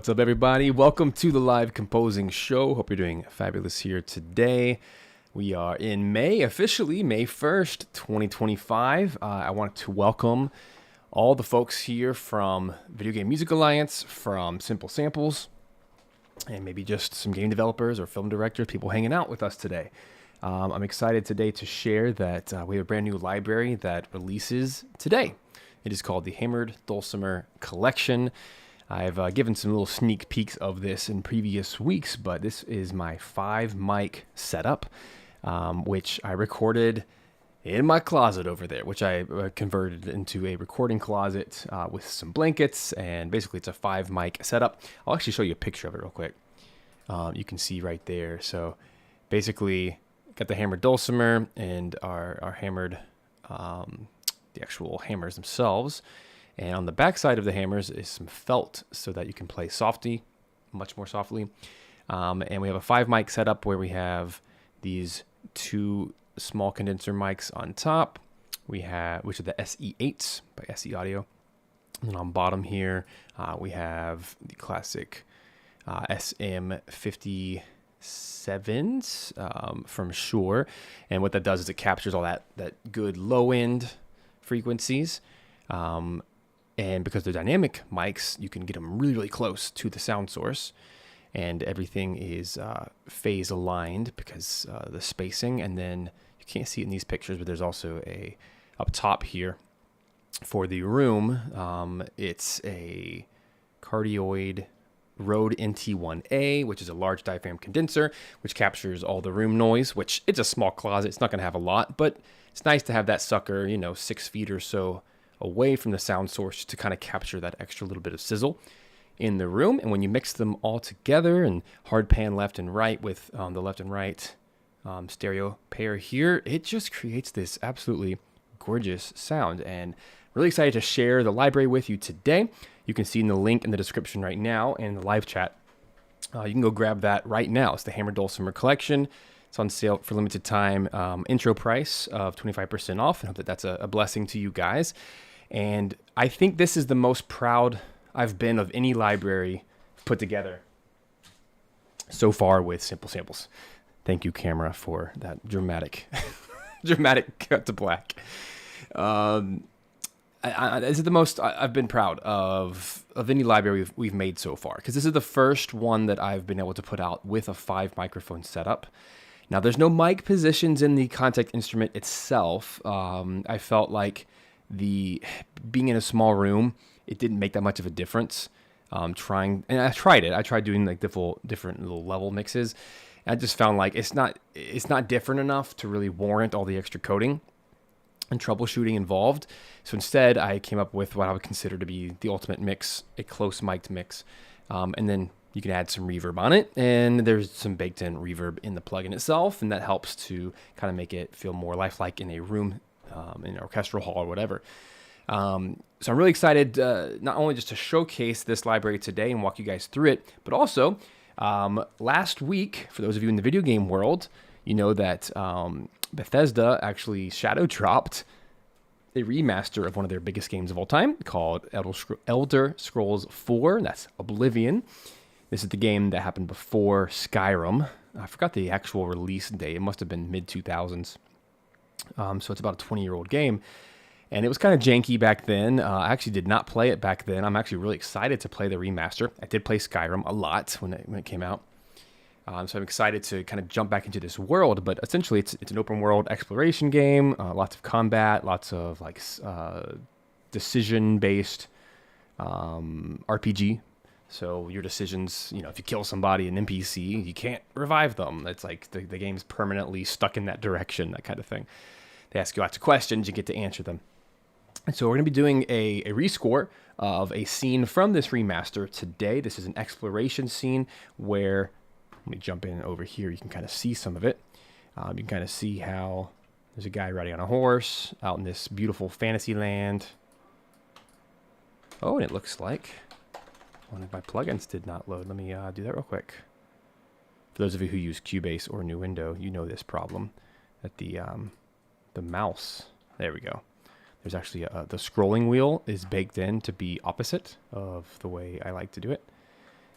What's up, everybody? Welcome to the live composing show. Hope you're doing fabulous here today. We are in May, officially May 1st, 2025. I want to welcome all the folks here from Video Game Music Alliance, from Simple Samples, and maybe just some game developers or film directors, people hanging out with us today. I'm excited today to share that we have a brand new library that releases today. It is called the Hammered Dulcimer Collection. I've given some little sneak peeks of this in previous weeks, but this is my 5-mic setup, which I recorded in my closet over there, which I converted into a recording closet with some blankets, and basically it's a 5-mic setup. I'll actually show you a picture of it real quick. You can see right there. So basically, got the hammered dulcimer and our hammered, the actual hammers themselves. And on the back side of the hammers is some felt so that you can play much more softly. And we have a 5-mic setup where we have these 2 small condenser mics on top. We have, which are the SE8s by SE Audio. And then on bottom here, we have the classic SM57s from Shure. And what that does is it captures all that good low end frequencies. And because they're dynamic mics, you can get them really, really close to the sound source. And everything is phase aligned because the spacing. And then you can't see it in these pictures, but there's also up top here for the room. It's a cardioid Rode NT1A, which is a large diaphragm condenser, which captures all the room noise, which it's a small closet. It's not going to have a lot, but it's nice to have that sucker, 6 feet or so away from the sound source to kind of capture that extra little bit of sizzle in the room. And when you mix them all together and hard pan left and right with the left and right stereo pair here, it just creates this absolutely gorgeous sound. And really excited to share the library with you today. You can see in the link in the description right now and the live chat. You can go grab that right now. It's the Hammered Dulcimer Collection. It's on sale for limited time, intro price of 25% off. I hope that that's a blessing to you guys. And I think this is the most proud I've been of any library put together so far with Simple Samples. Thank you, camera, for that dramatic cut to black. This is the most I've been proud of any library we've made so far, because this is the first one that I've been able to put out with a 5-microphone setup. Now, there's no mic positions in the contact instrument itself. I felt like being in a small room, it didn't make that much of a difference. I tried it. I tried doing like different little level mixes. And I just found like it's not different enough to really warrant all the extra coding and troubleshooting involved. So instead, I came up with what I would consider to be the ultimate mix, a close mic'd mix. And then you can add some reverb on it, and there's some baked in reverb in the plugin itself, and that helps to kind of make it feel more lifelike in a room, in an orchestral hall or whatever. So I'm really excited not only just to showcase this library today and walk you guys through it, but also last week, for those of you in the video game world, you know that Bethesda actually shadow dropped a remaster of one of their biggest games of all time called Elder Scrolls 4. That's Oblivion. This is the game that happened before Skyrim. I forgot the actual release date. It must have been mid-2000s. So it's about a 20-year-old game. And it was kind of janky back then. I actually did not play it back then. I'm actually really excited to play the remaster. I did play Skyrim a lot when it came out. So I'm excited to kind of jump back into this world. But essentially, it's an open-world exploration game. Lots of combat, lots of like decision-based RPG. So your decisions, if you kill somebody, an NPC, you can't revive them. It's like the game's permanently stuck in that direction, that kind of thing. They ask you lots of questions, you get to answer them. And so we're going to be doing a rescore of a scene from this remaster today. This is an exploration scene where, let me jump in over here, you can kind of see some of it. You can kind of see how there's a guy riding on a horse out in this beautiful fantasy land. Oh, and it looks like one of my plugins did not load. Let me do that real quick. For those of you who use Cubase or New Window, you know this problem. That the mouse, there we go. There's actually the scrolling wheel is baked in to be opposite of the way I like to do it.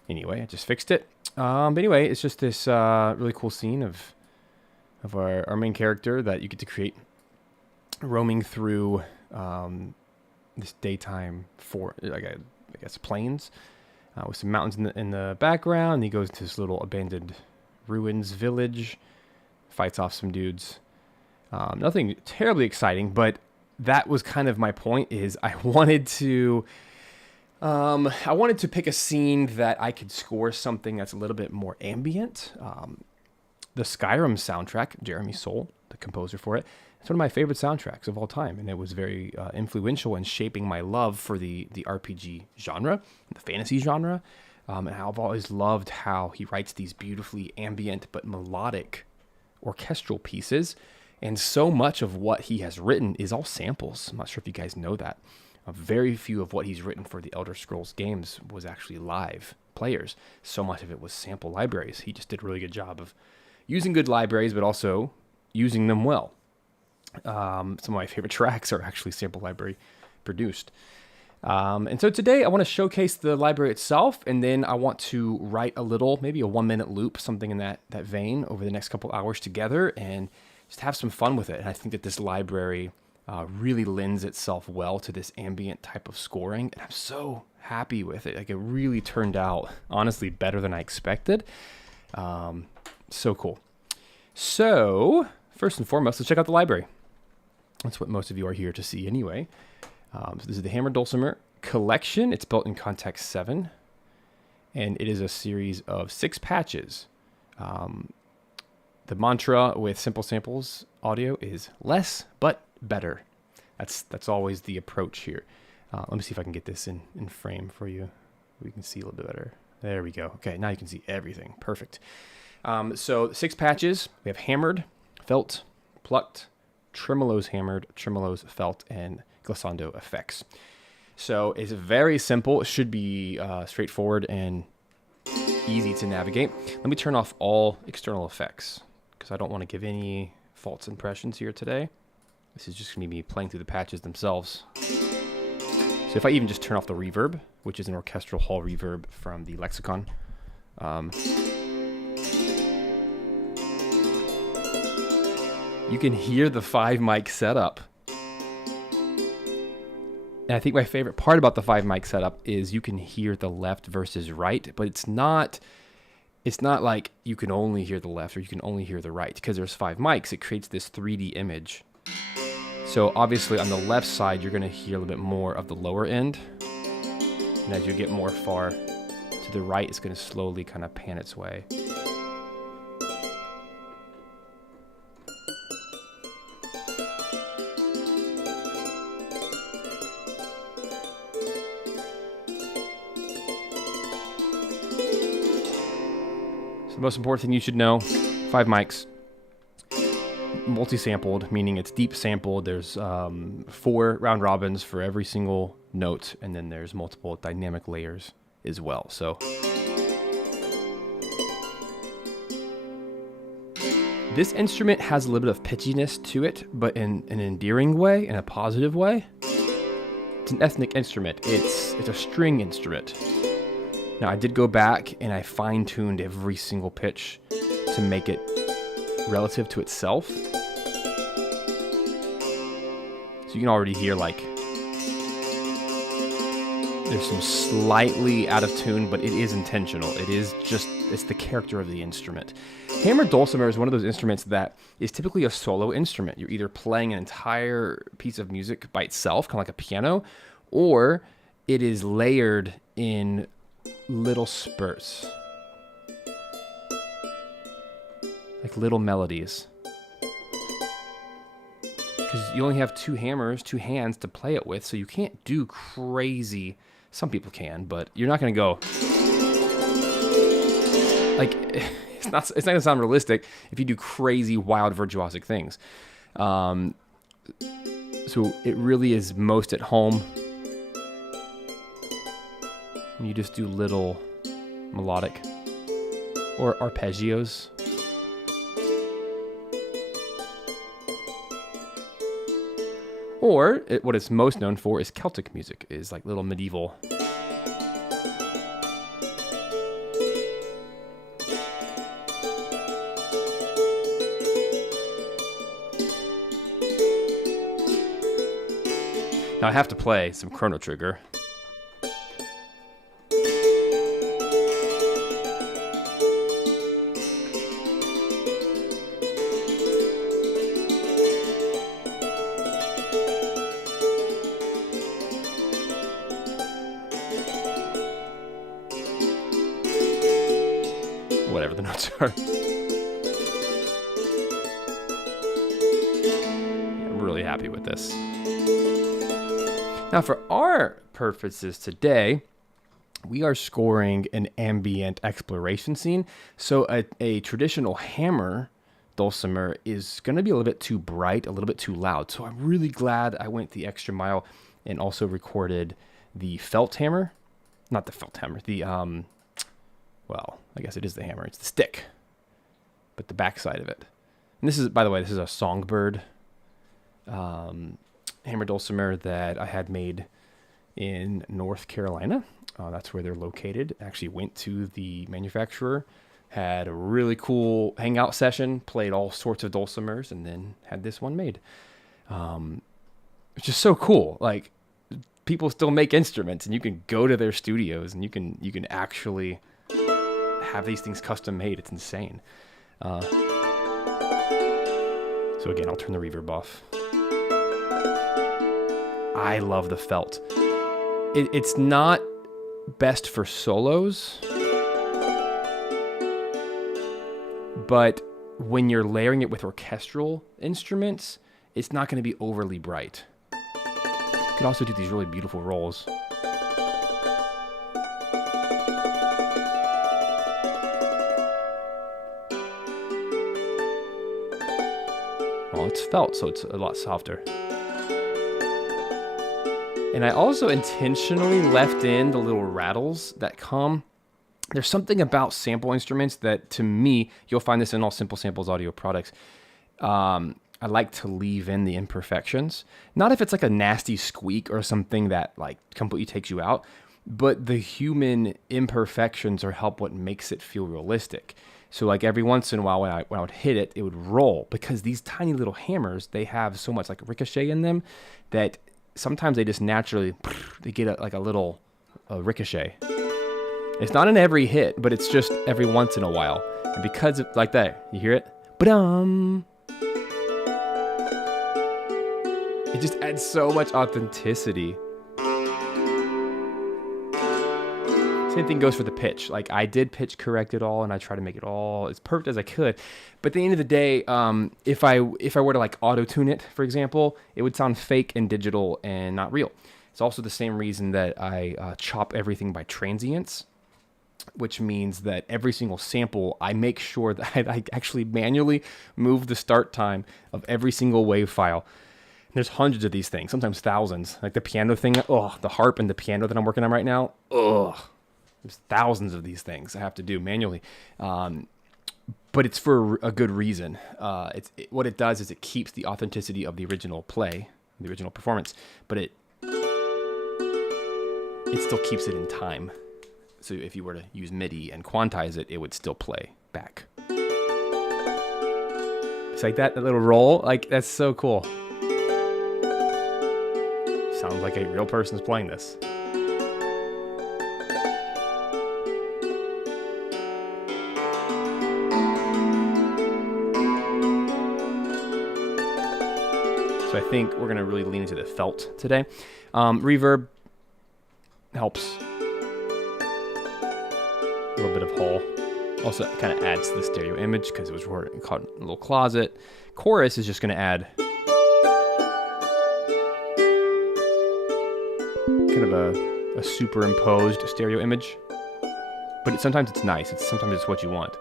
Anyway, I just fixed it. But anyway, it's just this really cool scene of our main character that you get to create roaming through this daytime I guess plains with some mountains in the background. And he goes to this little abandoned ruins village, fights off some dudes. Nothing terribly exciting, but that was kind of my point. Is I wanted to pick a scene that I could score something that's a little bit more ambient. The Skyrim soundtrack, Jeremy Soule, the composer for it, it's one of my favorite soundtracks of all time, and it was very influential in shaping my love for the RPG genre, the fantasy genre. And I've always loved how he writes these beautifully ambient but melodic orchestral pieces, and so much of what he has written is all samples. I'm not sure if you guys know that. Very few of what he's written for the Elder Scrolls games was actually live players. So much of it was sample libraries. He just did a really good job of using good libraries, but also using them well. Some of my favorite tracks are actually sample library produced. And so today I want to showcase the library itself, and then I want to write a little, maybe a 1-minute loop, something in that vein over the next couple hours together, and just have some fun with it. And I think that this library really lends itself well to this ambient type of scoring, and I'm so happy with it. Like, it really turned out, honestly, better than I expected. So cool. So, first and foremost, let's check out the library. That's what most of you are here to see anyway. So this is the Hammered Dulcimer Collection. It's built in Context 7, and it is a series of 6 patches. The mantra with Simple Samples audio is less but better. That's always the approach here. Let me see if I can get this in frame for you. We can see a little bit better. There we go. Okay, now you can see everything. Perfect. So 6 patches. We have hammered, felt, plucked, tremolos hammered, tremolos felt, and glissando effects. So it's very simple. It should be straightforward and easy to navigate. Let me turn off all external effects because I don't want to give any false impressions here today. This is just going to be me playing through the patches themselves. So if I even just turn off the reverb, which is an orchestral hall reverb from the Lexicon, you can hear the 5-mic setup. And I think my favorite part about the 5-mic setup is you can hear the left versus right, but it's not like you can only hear the left or you can only hear the right. Because there's 5 mics, it creates this 3D image. So obviously on the left side, you're going to hear a little bit more of the lower end. And as you get more far to the right, it's going to slowly kind of pan its way. So the most important thing you should know, 5 mics, multi-sampled, meaning it's deep sampled. There's 4 round robins for every single note, and then there's multiple dynamic layers as well. So this instrument has a little bit of pitchiness to it, but in an endearing way, in a positive way. It's an ethnic instrument. It's a string instrument. Now, I did go back and I fine-tuned every single pitch to make it relative to itself. So you can already hear, like, there's some slightly out of tune, but it is intentional. It's the character of the instrument. Hammered Dulcimer is one of those instruments that is typically a solo instrument. You're either playing an entire piece of music by itself, kind of like a piano, or it is layered in little spurts, like little melodies, because you only have 2 hammers, 2 hands to play it with, so you can't do crazy. Some people can, but you're not going to go like, it's not going to sound realistic if you do crazy, wild, virtuosic things. So it really is most at home. You just do little melodic or arpeggios. Or what it's most known for is Celtic music, is like little medieval Now I have to play some Chrono Trigger. Whatever the notes are. Yeah, I'm really happy with this. Now for our purposes today, we are scoring an ambient exploration scene. So a traditional hammer dulcimer is going to be a little bit too bright, a little bit too loud. So I'm really glad I went the extra mile and also recorded the felt hammer. Not the felt hammer, the well, I guess it is the hammer. It's the stick, but the backside of it. And this is, by the way, this is a Songbird hammer dulcimer that I had made in North Carolina. That's where they're located. Actually went to the manufacturer, had a really cool hangout session, played all sorts of dulcimers, and then had this one made. It's just so cool. Like, people still make instruments, and you can go to their studios, and you can actually have these things custom made. It's insane. So again, I'll turn the reverb off. I love the felt. It's not best for solos, but when you're layering it with orchestral instruments, it's not going to be overly bright. You can also do these really beautiful rolls. Well, it's felt, so it's a lot softer. And I also intentionally left in the little rattles that come. There's something about sample instruments that, to me, you'll find this in all Simple Samples audio products. I like to leave in the imperfections. Not if it's like a nasty squeak or something that like completely takes you out, but the human imperfections are help what makes it feel realistic. So like every once in a while when I would hit it, it would roll, because these tiny little hammers, they have so much like ricochet in them that sometimes they just naturally, they get a little ricochet. It's not in every hit, but it's just every once in a while. And because of, like that, you hear it? Ba-dum! It just adds so much authenticity. Same thing goes for the pitch. Like, I did pitch correct it all, and I try to make it all as perfect as I could. But at the end of the day, if I were to like auto-tune it, for example, it would sound fake and digital and not real. It's also the same reason that I chop everything by transients, which means that every single sample, I make sure that I actually manually move the start time of every single wave file. And there's hundreds of these things, sometimes thousands. Like the piano thing, the harp and the piano that I'm working on right now, there's thousands of these things I have to do manually. But it's for a good reason. What it does is it keeps the authenticity of the original play, the original performance, but it still keeps it in time. So if you were to use MIDI and quantize it, it would still play back. It's like that little roll, like that's so cool. Sounds like a real person's playing this. So I think we're gonna really lean into the felt today. Reverb helps. A little bit of hall. Also, it kind of adds to the stereo image because it was caught in a little closet. Chorus is just going to add kind of a superimposed stereo image. But sometimes it's nice. Sometimes it's what you want.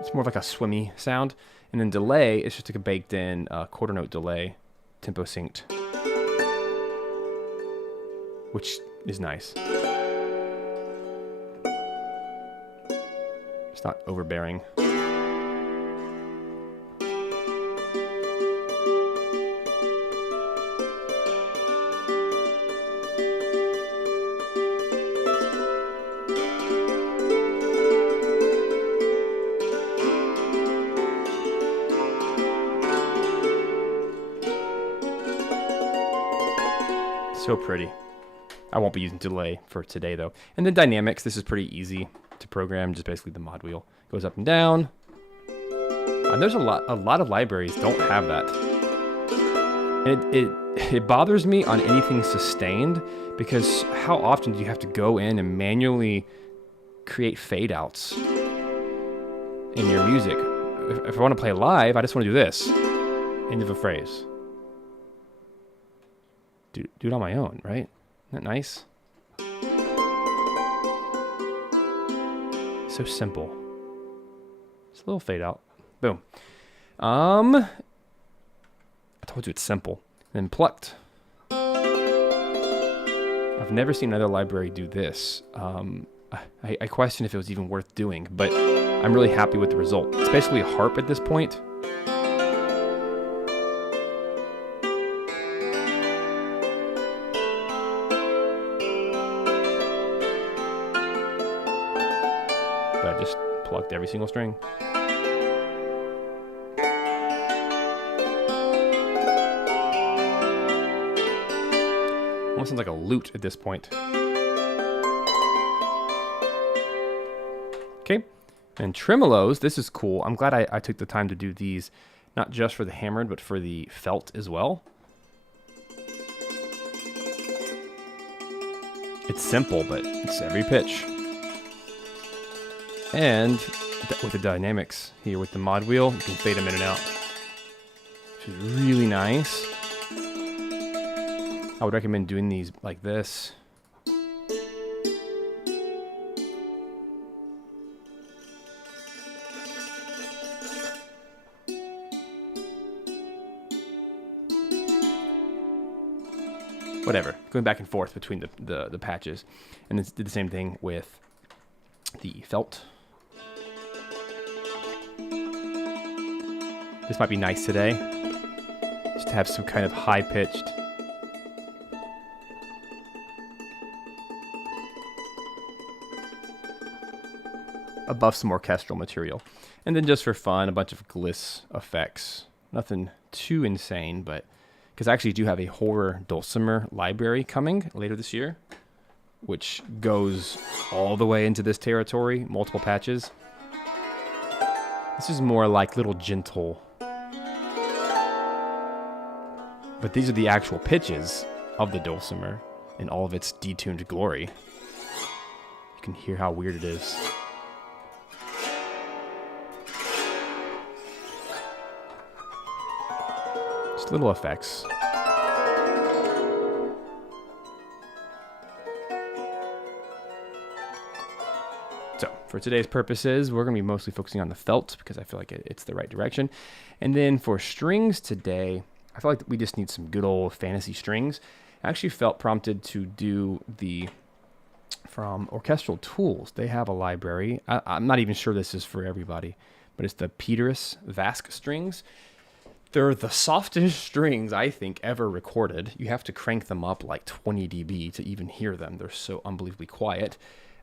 It's more of like a swimmy sound. And then delay is just like a baked in quarter note delay, tempo synced, which is nice. It's not overbearing. So pretty. I won't be using delay for today though. And then dynamics, this is pretty easy to program, just basically the mod wheel goes up and down. And there's a lot of libraries don't have that. And it bothers me on anything sustained, because how often do you have to go in and manually create fade outs in your music? If I want to play live, I just want to do this. End of a phrase. Do it on my own, right? Isn't that nice? So simple. Just a little fade out. Boom. I told you it's simple. Then plucked. I've never seen another library do this. I question if it was even worth doing, but I'm really happy with the result. It's basically a harp at this point. But I just plucked every single string. Almost sounds like a lute at this point. Okay, and tremolos, this is cool. I'm glad I took the time to do these, not just for the hammered, but for the felt as well. It's simple, but it's every pitch. And with the dynamics here with the mod wheel, you can fade them in and out, which is really nice. I would recommend doing these like this. Whatever, going back and forth between the patches. And then did the same thing with the felt. This might be nice today, just to have some kind of high-pitched. Above some orchestral material. And then just for fun, a bunch of gliss effects. Nothing too insane, but because I actually do have a horror dulcimer library coming later this year, which goes all the way into this territory, multiple patches. This is more like little gentle. But these are the actual pitches of the dulcimer in all of its detuned glory. You can hear how weird it is. Just little effects. So, for today's purposes, we're going to be mostly focusing on the felt because I feel like it's the right direction. And then for strings today, I feel like we just need some good old fantasy strings. I actually felt prompted to do from Orchestral Tools. They have a library. I'm not even sure this is for everybody, but it's the Peter's Vask strings. They're the softest strings I think ever recorded. You have to crank them up like 20 dB to even hear them. They're so unbelievably quiet.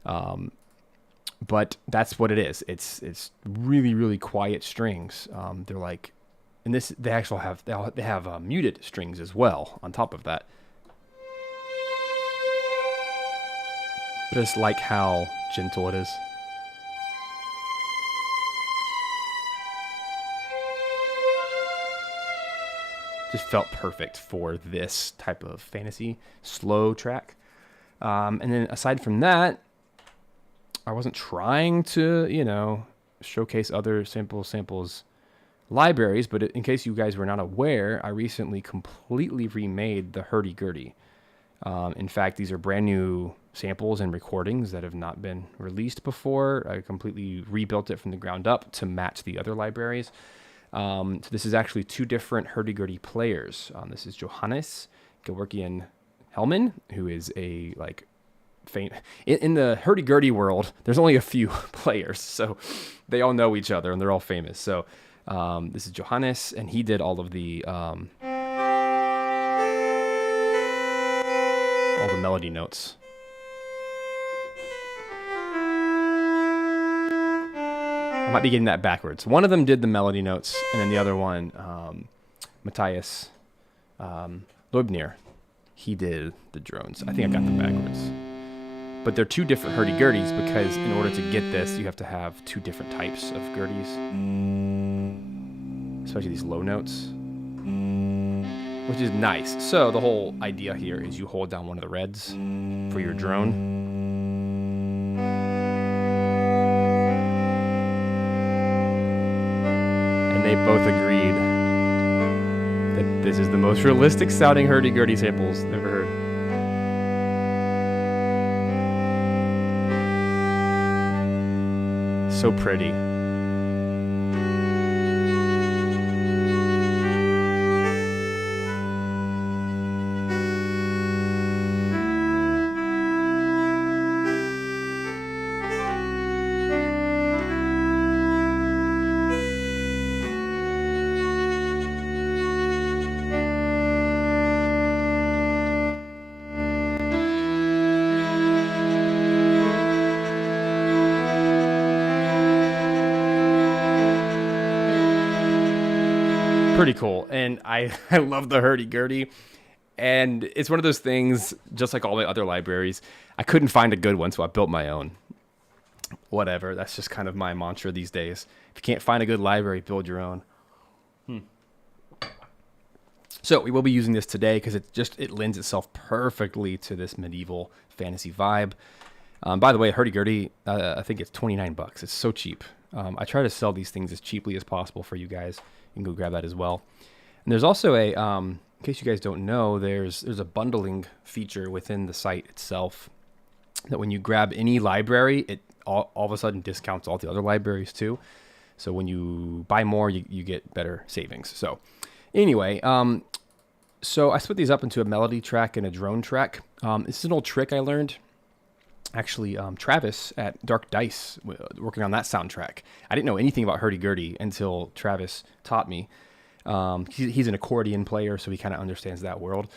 But that's what it is. It's really, really quiet strings. They're like, and this they have muted strings as well on top of that. But it's like how gentle it is. Just felt perfect for this type of fantasy slow track. And then aside from that, I wasn't trying to, showcase other samples libraries, but in case you guys were not aware, I recently completely remade the hurdy-gurdy. In fact, these are brand new samples and recordings that have not been released before. I completely rebuilt it from the ground up to match the other libraries. So this is actually two different hurdy-gurdy players. This is Johannes Georgian Hellman, who is a in the hurdy-gurdy world, there's only a few players, so they all know each other and they're all famous. So this is Johannes, and he did all of the melody notes. I might be getting that backwards. One of them did the melody notes, and then the other one, Matthias Leubnier, he did the drones. I think I got them backwards. But they're two different hurdy-gurdies because in order to get this, you have to have two different types of gurdies. Especially these low notes, which is nice. So the whole idea here is you hold down one of the reds for your drone. And they both agreed that this is the most realistic sounding hurdy-gurdy samples they've ever heard. So pretty. Pretty cool, and I love the hurdy-gurdy, and it's one of those things, just like all my other libraries, I couldn't find a good one, so I built my own. Whatever, that's just kind of my mantra these days. If you can't find a good library, build your own. So we will be using this today because it lends itself perfectly to this medieval fantasy vibe. By the way, hurdy-gurdy, I think it's 29 bucks. It's so cheap. I try to sell these things as cheaply as possible for you guys. You can go grab that as well. And there's also a, in case you guys don't know, there's a bundling feature within the site itself that when you grab any library, it all of a sudden discounts all the other libraries too. So when you buy more, you get better savings. So anyway, so I split these up into a melody track and a drone track. This is an old trick I learned. Actually, Travis at Dark Dice, working on that soundtrack. I didn't know anything about hurdy-gurdy until Travis taught me. He's an accordion player, so he kind of understands that world.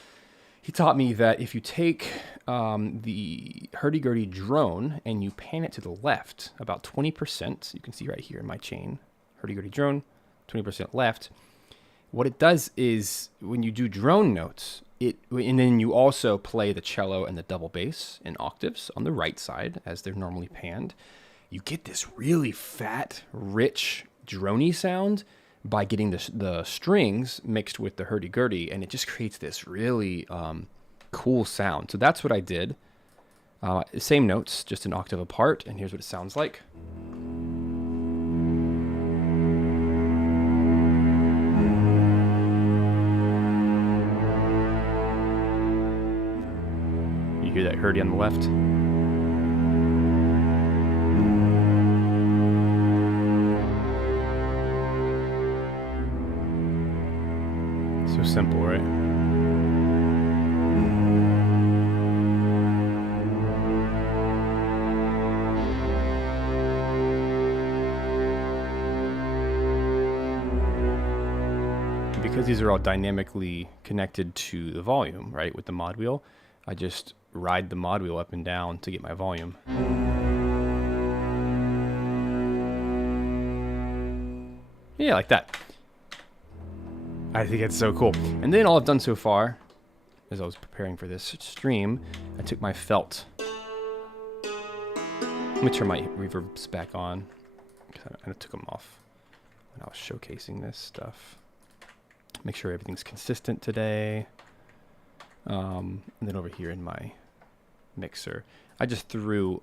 He taught me that if you take the hurdy-gurdy drone and you pan it to the left about 20%, you can see right here in my chain, hurdy-gurdy drone, 20% left. What it does is when you do drone notes, and then you also play the cello and the double bass in octaves on the right side as they're normally panned, you get this really fat, rich, droney sound by getting the strings mixed with the hurdy-gurdy, and it just creates this really cool sound. So that's what I did. Same notes, just an octave apart, and here's what it sounds like. You hear that hurdy on the left? So simple, right? Because these are all dynamically connected to the volume, right, with the mod wheel, I just ride the mod wheel up and down to get my volume. Yeah, like that. I think it's so cool. And then all I've done so far, as I was preparing for this stream, I took my felt. Let me turn my reverbs back on. I took them off when I was showcasing this stuff. Make sure everything's consistent today. And then over here in my mixer, I just threw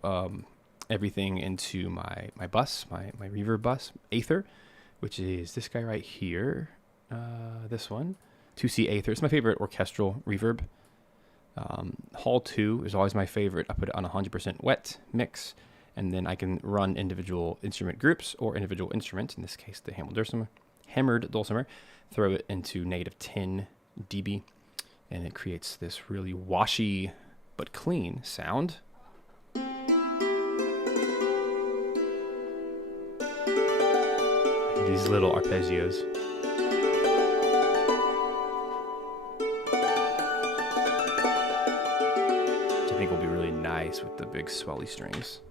everything into my bus, my reverb bus, Aether, which is this guy right here. This one, 2C Aether. It's my favorite orchestral reverb. Hall 2 is always my favorite. I put it on 100% wet mix, and then I can run individual instrument groups or individual instruments, in this case the Hammered Dulcimer, throw it into negative 10 dB, and it creates this really washy but clean sound. These little arpeggios. Which I think will be really nice with the big swelly strings.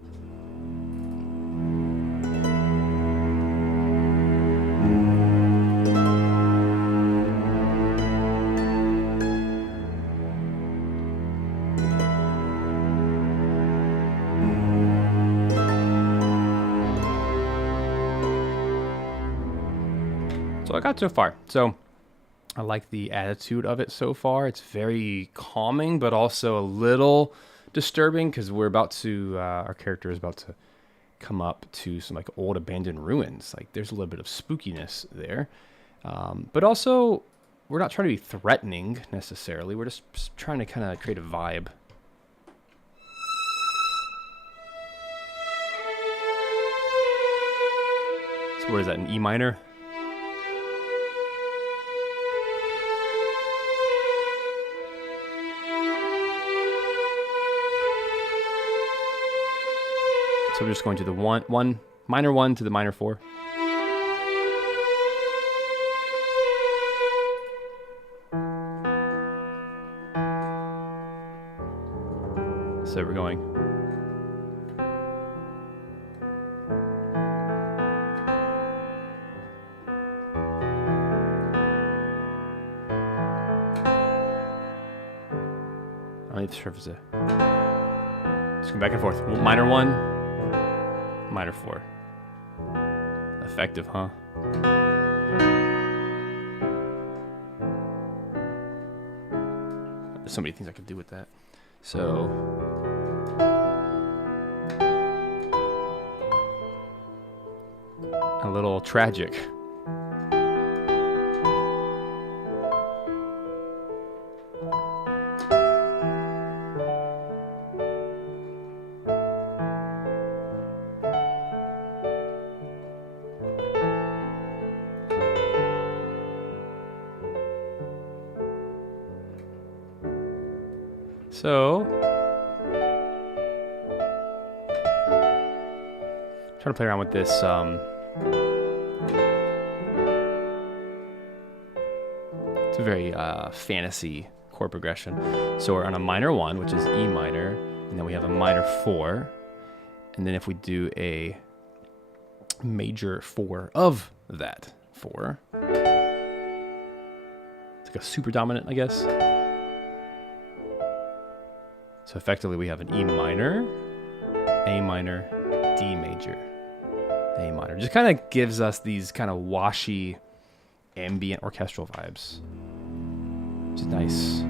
That's all I got so far. So I like the attitude of it so far. It's very calming, but also a little disturbing because we're about to, our character is about to come up to some like old abandoned ruins. Like there's a little bit of spookiness there. But also we're not trying to be threatening necessarily. We're just trying to kind of create a vibe. So what is that, an E minor? So we're just going to the minor 1 to the minor 4. So we're going. I'm not sure if it's a. Just go back and forth. Minor 1. Minor 4. Effective, huh? There's so many things I could do with that. So a little tragic. So, trying to play around with this. It's a very fantasy chord progression. So we're on a minor 1, which is E minor, and then we have a minor 4, and then if we do a major 4 of that 4, it's like a super dominant, I guess. So effectively we have an E minor, A minor, D major, A minor. Just kind of gives us these kind of washy, ambient orchestral vibes, which is nice.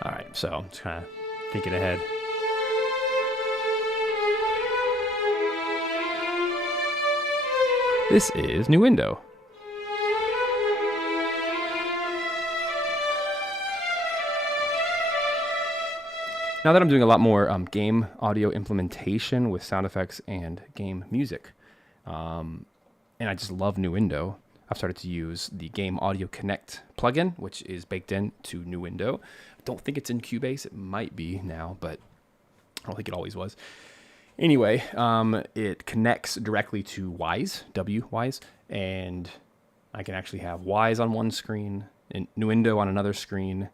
All right, so I'm just kind of thinking ahead. This is New Window. Now that I'm doing a lot more game audio implementation with sound effects and game music, and I just love New Window, I've started to use the Game Audio Connect plugin, which is baked in to New Window. I don't think it's in Cubase. It might be now, but I don't think it always was. Anyway, it connects directly to Wise, W-Wise, and I can actually have Wise on one screen, and New Window on another screen,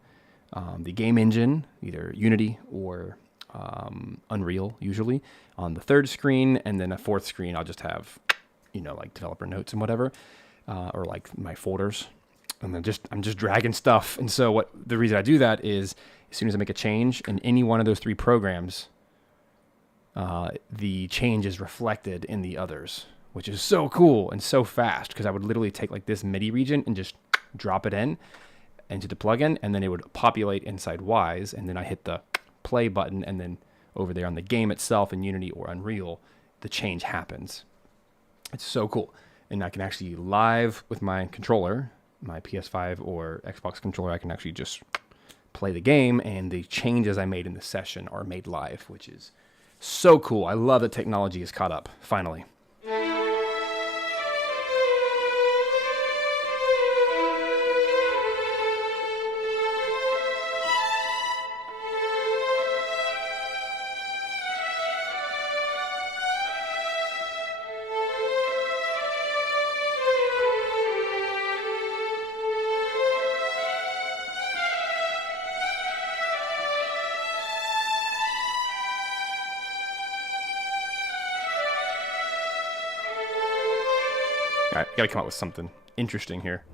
the game engine, either Unity or Unreal usually, on the third screen, and then a fourth screen I'll just have, like developer notes and whatever. Or like my folders, and then I'm just dragging stuff. And so the reason I do that is as soon as I make a change in any one of those 3 programs, the change is reflected in the others, which is so cool and so fast, because I would literally take like this MIDI region and just drop it into the plugin, and then it would populate inside Wise, and then I hit the play button, and then over there on the game itself in Unity or Unreal, the change happens. It's so cool. And I can actually live with my controller, my PS5 or Xbox controller, I can actually just play the game, and the changes I made in the session are made live, which is so cool. I love that technology is caught up, finally. All right, gotta come up with something interesting here.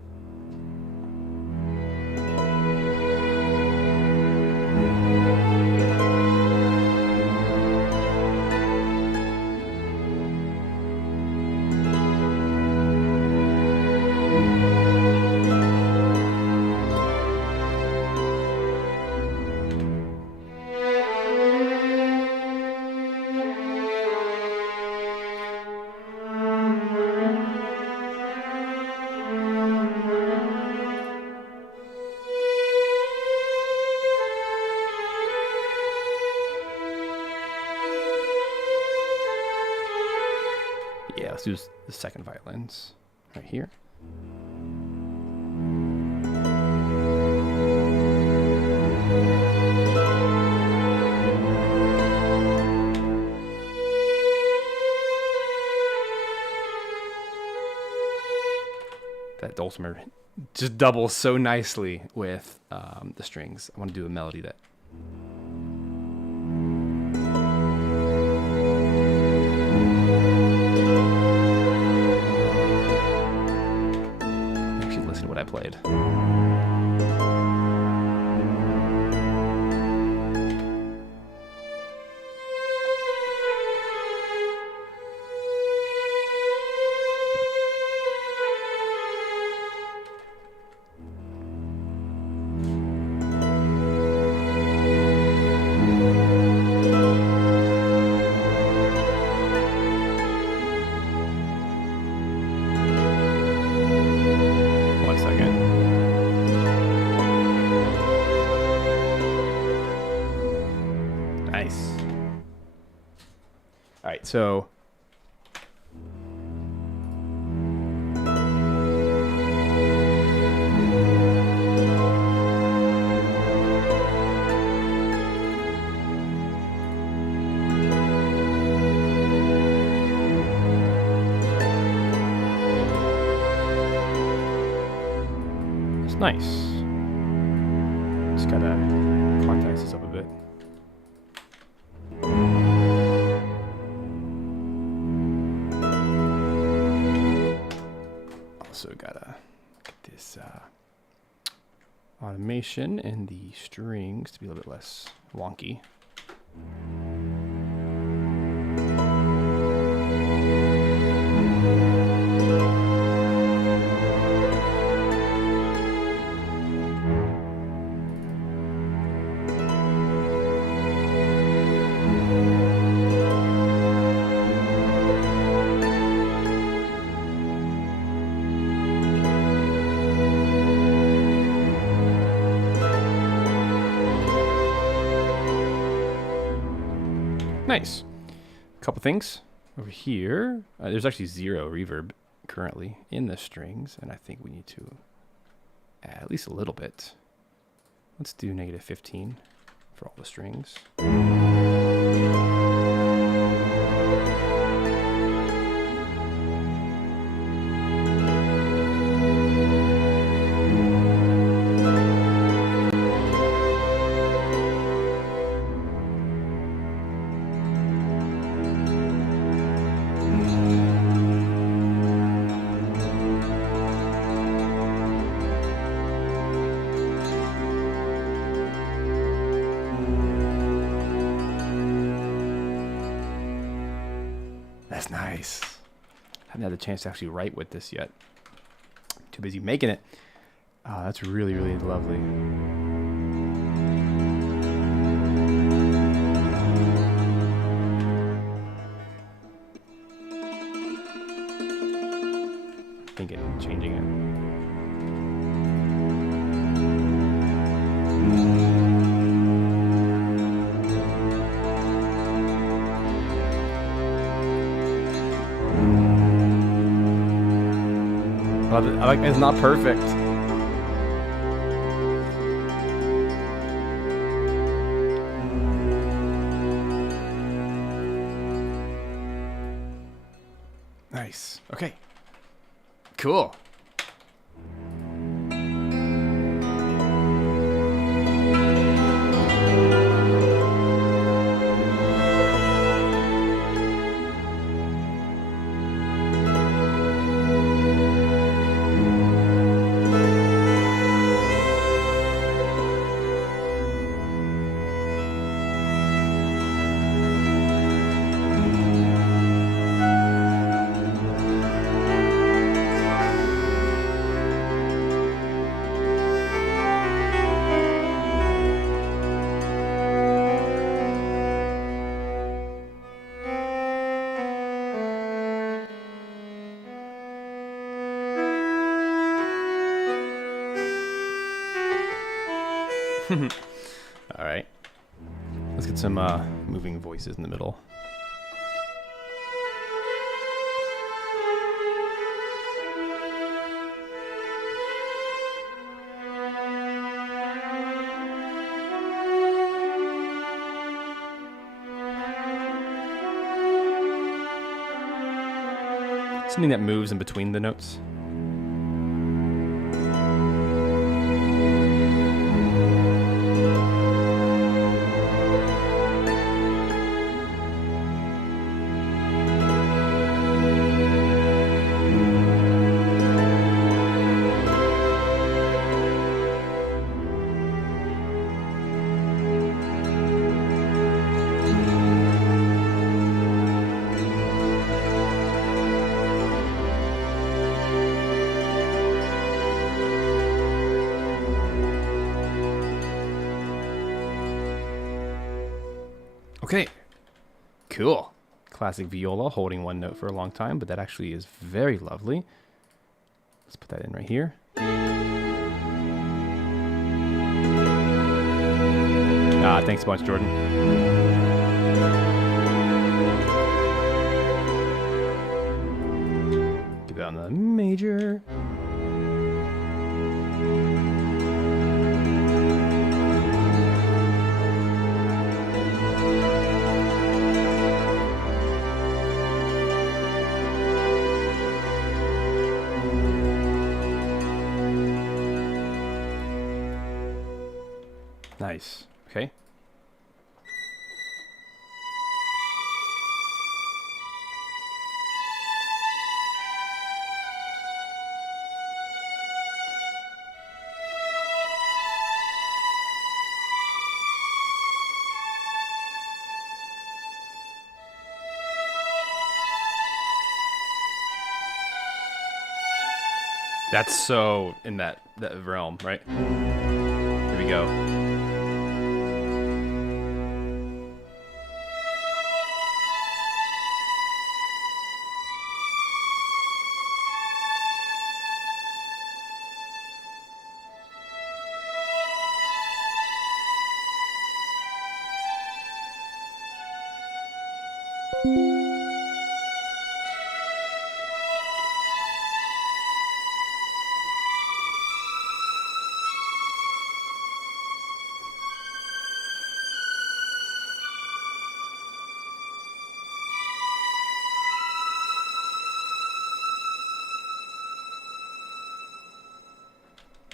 Yeah, let's do the second violins right here. That dulcimer just doubles so nicely with the strings. I want to do a melody that... Listen to what I played. Nice. All right, so it's nice. Just gotta quantize this up a bit. Also gotta get this automation and the strings to be a little bit less wonky. Nice. A couple things over here. There's actually 0 reverb currently in the strings, and I think we need to add at least a little bit. Let's do -15 for all the strings. That's nice. I haven't had the chance to actually write with this yet. Too busy making it. Oh, that's really, really lovely. Thinking of changing it. I like it's not perfect. Nice. Okay. Cool. All right. Let's get some moving voices in the middle. Something that moves in between the notes. Okay, cool. Classic viola, holding one note for a long time, but that actually is very lovely. Let's put that in right here. Thanks a bunch, Jordan. Get that on the major. Nice. Okay. That's so in that realm, right? Here we go.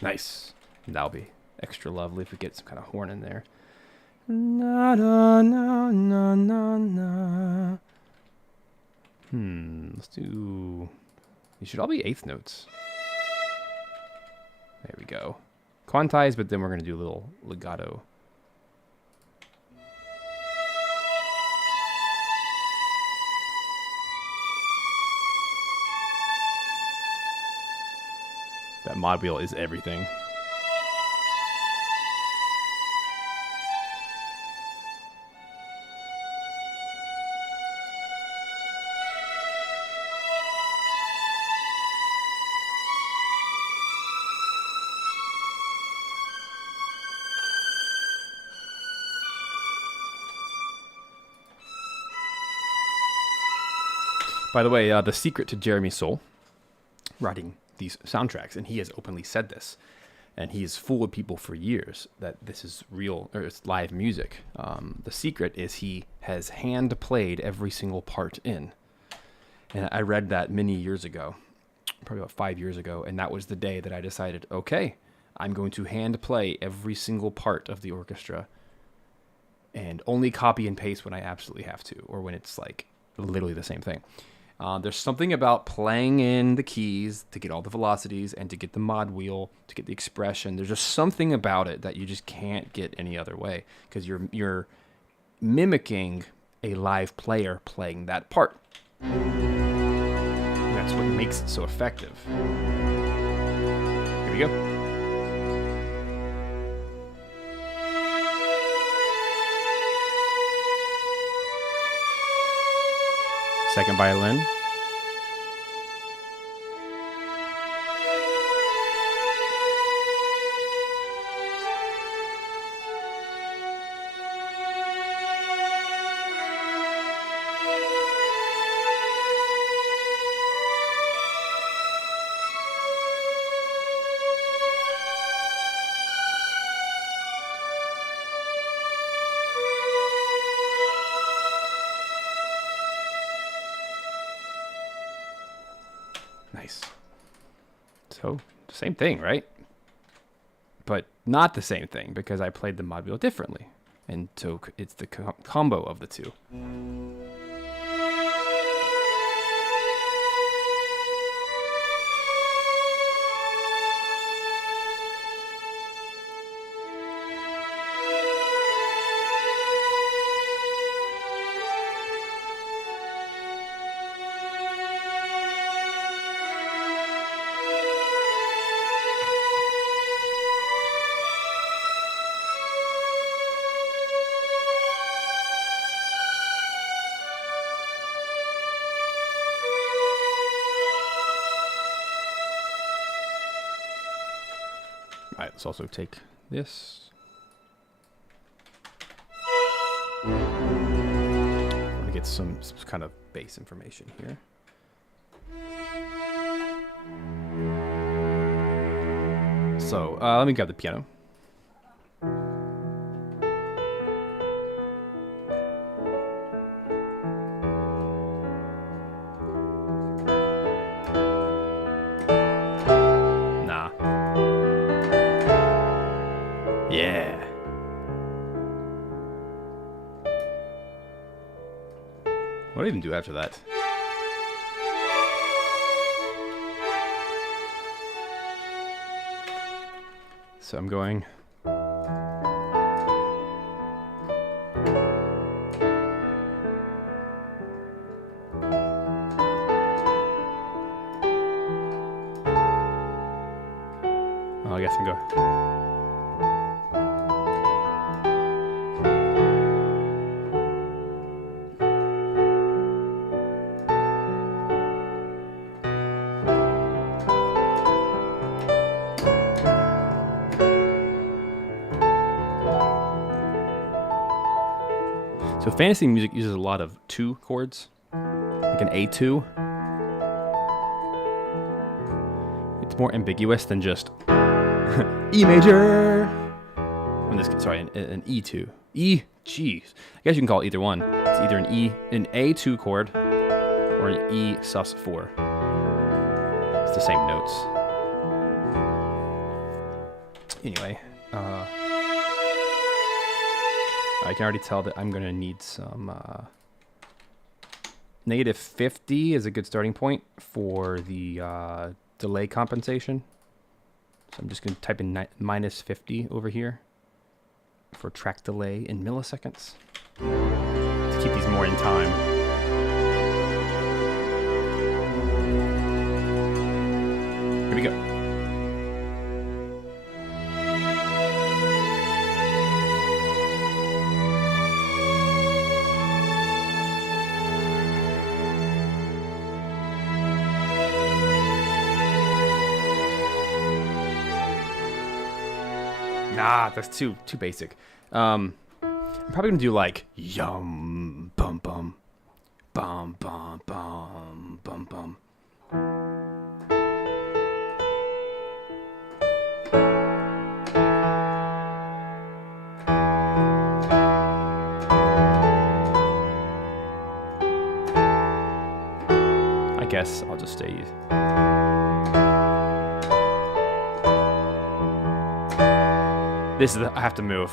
Nice. That'll be extra lovely if we get some kind of horn in there. Na na na na na na. Let's do. These should all be eighth notes. There we go. Quantized, but then we're gonna do a little legato. That mod wheel is everything. By the way, the secret to Jeremy Soule writing these soundtracks, and he has openly said this, and he has fooled people for years that this is real, or it's live music. The secret is he has hand played every single part in. And I read that many years ago, probably about 5 years ago, and that was the day that I decided, okay, I'm going to hand play every single part of the orchestra and only copy and paste when I absolutely have to, or when it's like literally the same thing. There's something about playing in the keys to get all the velocities and to get the mod wheel, to get the expression. There's just something about it that you just can't get any other way, because you're mimicking a live player playing that part. That's what makes it so effective. Here we go. Second violin. So, same thing, right? But not the same thing, because I played the mod wheel differently. And so it's the combo of the two. Alright, let's also take this. I'm gonna get some kind of base information here. So, let me grab the piano. Yeah. What do I even do after that? So I'm going. Oh, I guess I'm going. So fantasy music uses a lot of 2 chords, like an A2. It's more ambiguous than just E major. In this, sorry, an E2. E, jeez. I guess you can call it either one. It's either an A2 chord or an E sus4. It's the same notes. Anyway, I can already tell that I'm going to need some negative 50 is a good starting point for the delay compensation. So I'm just going to type in minus 50 over here for track delay in milliseconds to keep these more in time. Here we go. Nah, that's too basic. I'm probably gonna do like yum bum bum bum bum bum bum bum. I guess I'll just stay. This is I have to move.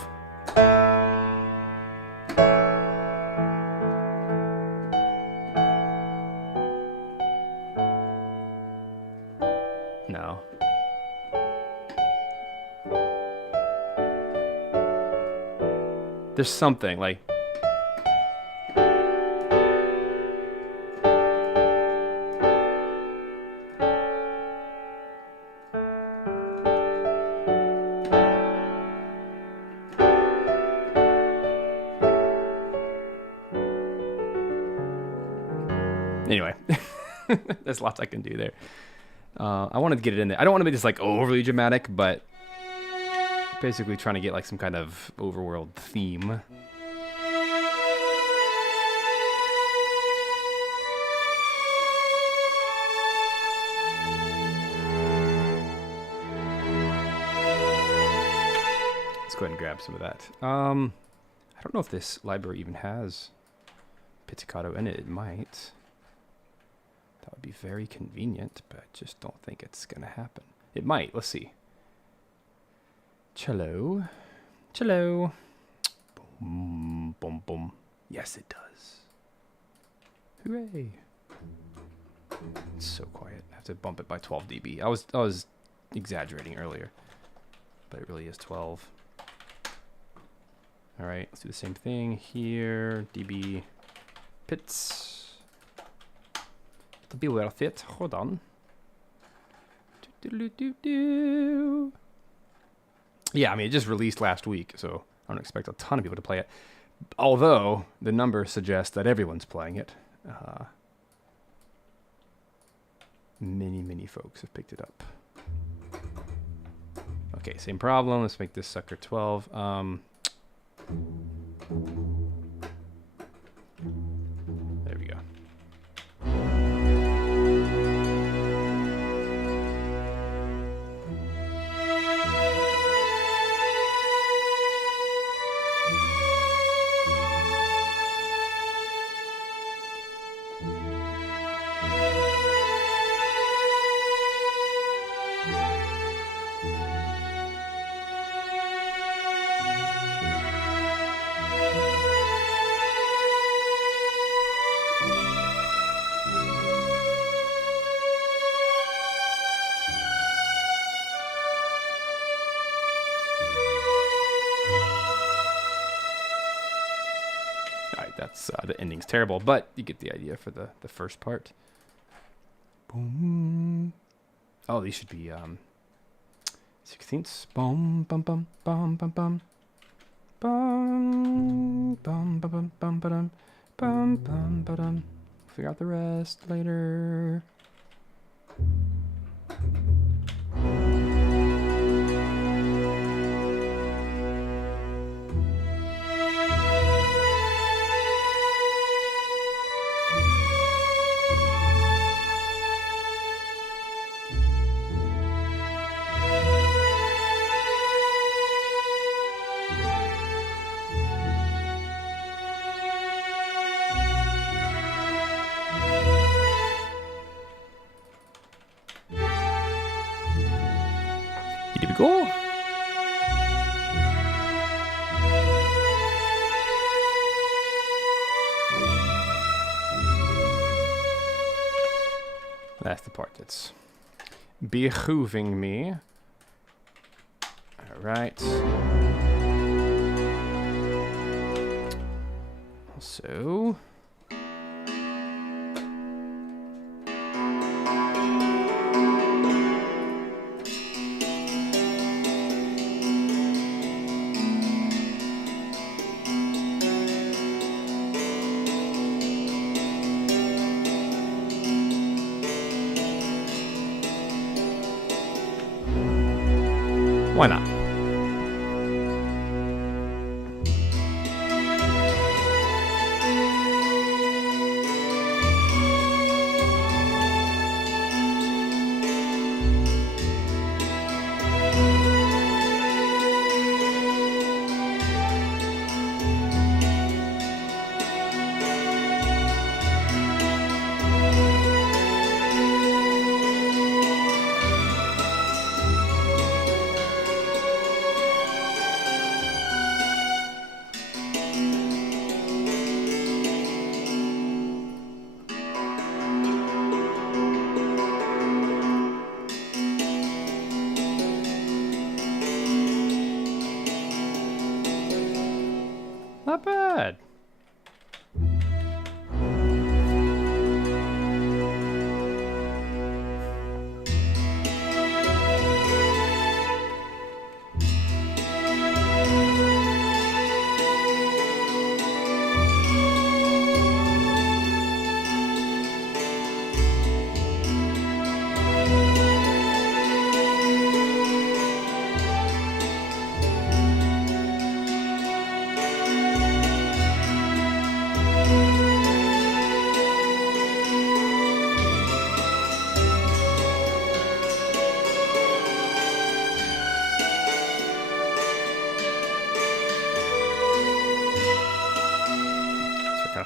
No. There's something like anyway, there's lots I can do there. I wanted to get it in there. I don't want to be just like overly dramatic, but basically trying to get like some kind of overworld theme. Let's go ahead and grab some of that. I don't know if this library even has pizzicato in it. It might. That would be very convenient, but I just don't think it's going to happen. It might. Let's see. Cello. Cello. Boom, boom, boom. Yes, it does. Hooray. It's so quiet. I have to bump it by 12 dB. I was exaggerating earlier, but it really is 12. All right, let's do the same thing here. dB pits. To be worth it. Hold on. Yeah, I mean, it just released last week, so I don't expect a ton of people to play it. Although the numbers suggest that everyone's playing it. Many folks have picked it up. Okay, same problem. Let's make this sucker 12. There we go. The ending's terrible, but you get the idea for the first part. Boom. Oh, these should be 16ths. Boom, bum, bum, bum, bum, bum. Bum, bum, bum, bum, bum, bum, bum, bum. Figure out the rest later. Here we go. That's the part that's behooving me. All right. So. Why not? Not bad.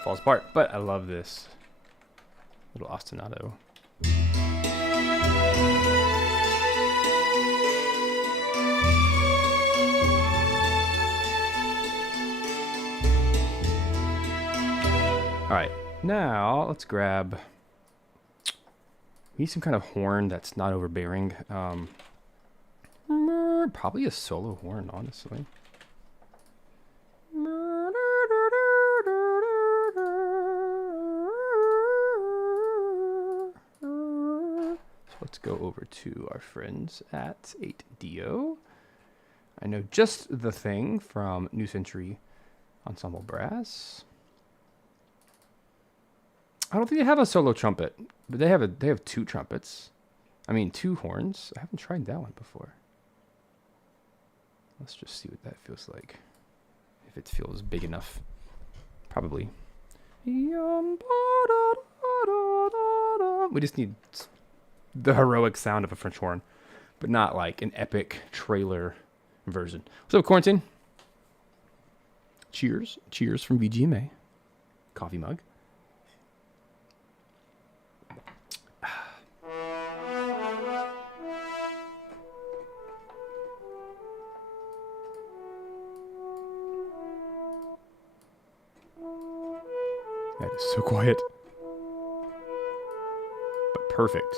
Falls apart, but I love this little ostinato. All right, now let's grab. We need some kind of horn that's not overbearing. Probably a solo horn, honestly. So let's go over to our friends at 8Dio. I know just the thing from New Century Ensemble Brass. I don't think they have a solo trumpet, but they have two trumpets. I mean, two horns. I haven't tried that one before. Let's just see what that feels like. If it feels big enough. Probably. We just need the heroic sound of a French horn, but not like an epic trailer version. What's up, Quarantine? Cheers. Cheers from VGMA. Coffee mug. That is so quiet. But perfect.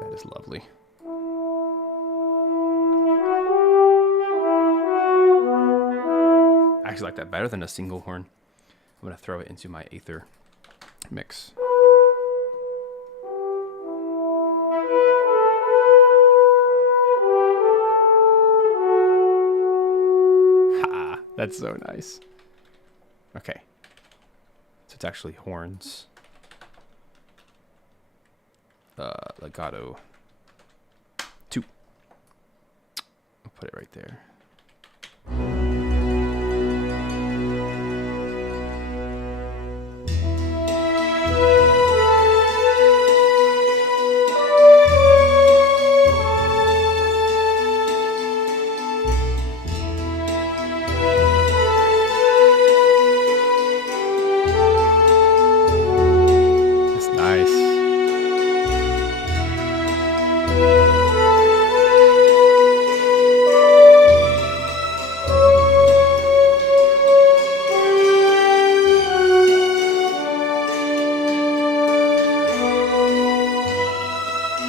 That is lovely. I actually like that better than a single horn. I'm going to throw it into my Aether mix. That's so nice. Okay. So it's actually horns. Legato 2. I'll put it right there.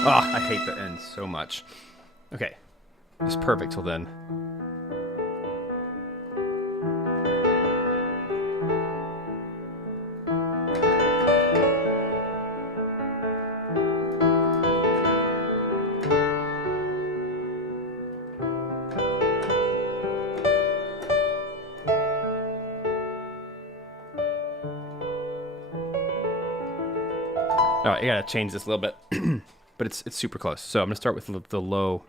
I hate the end so much. Okay. It's perfect till then. Oh, I gotta change this a little bit. But it's super close. So I'm gonna start with the low.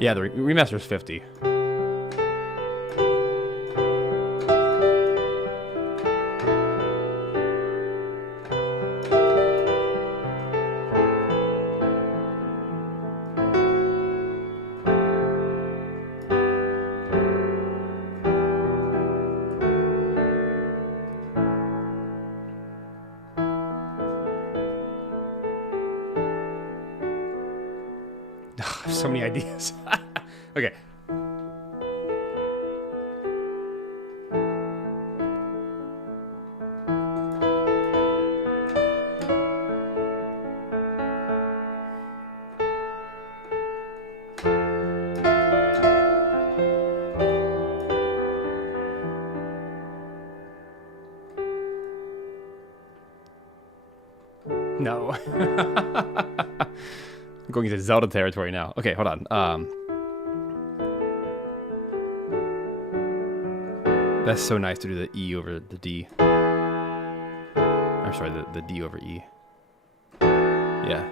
Yeah, the remaster is 50. So many ideas. Okay. No. I'm going into Zelda territory now. Okay, hold on. That's so nice to do the E over the D. I'm sorry, the D over E. Yeah.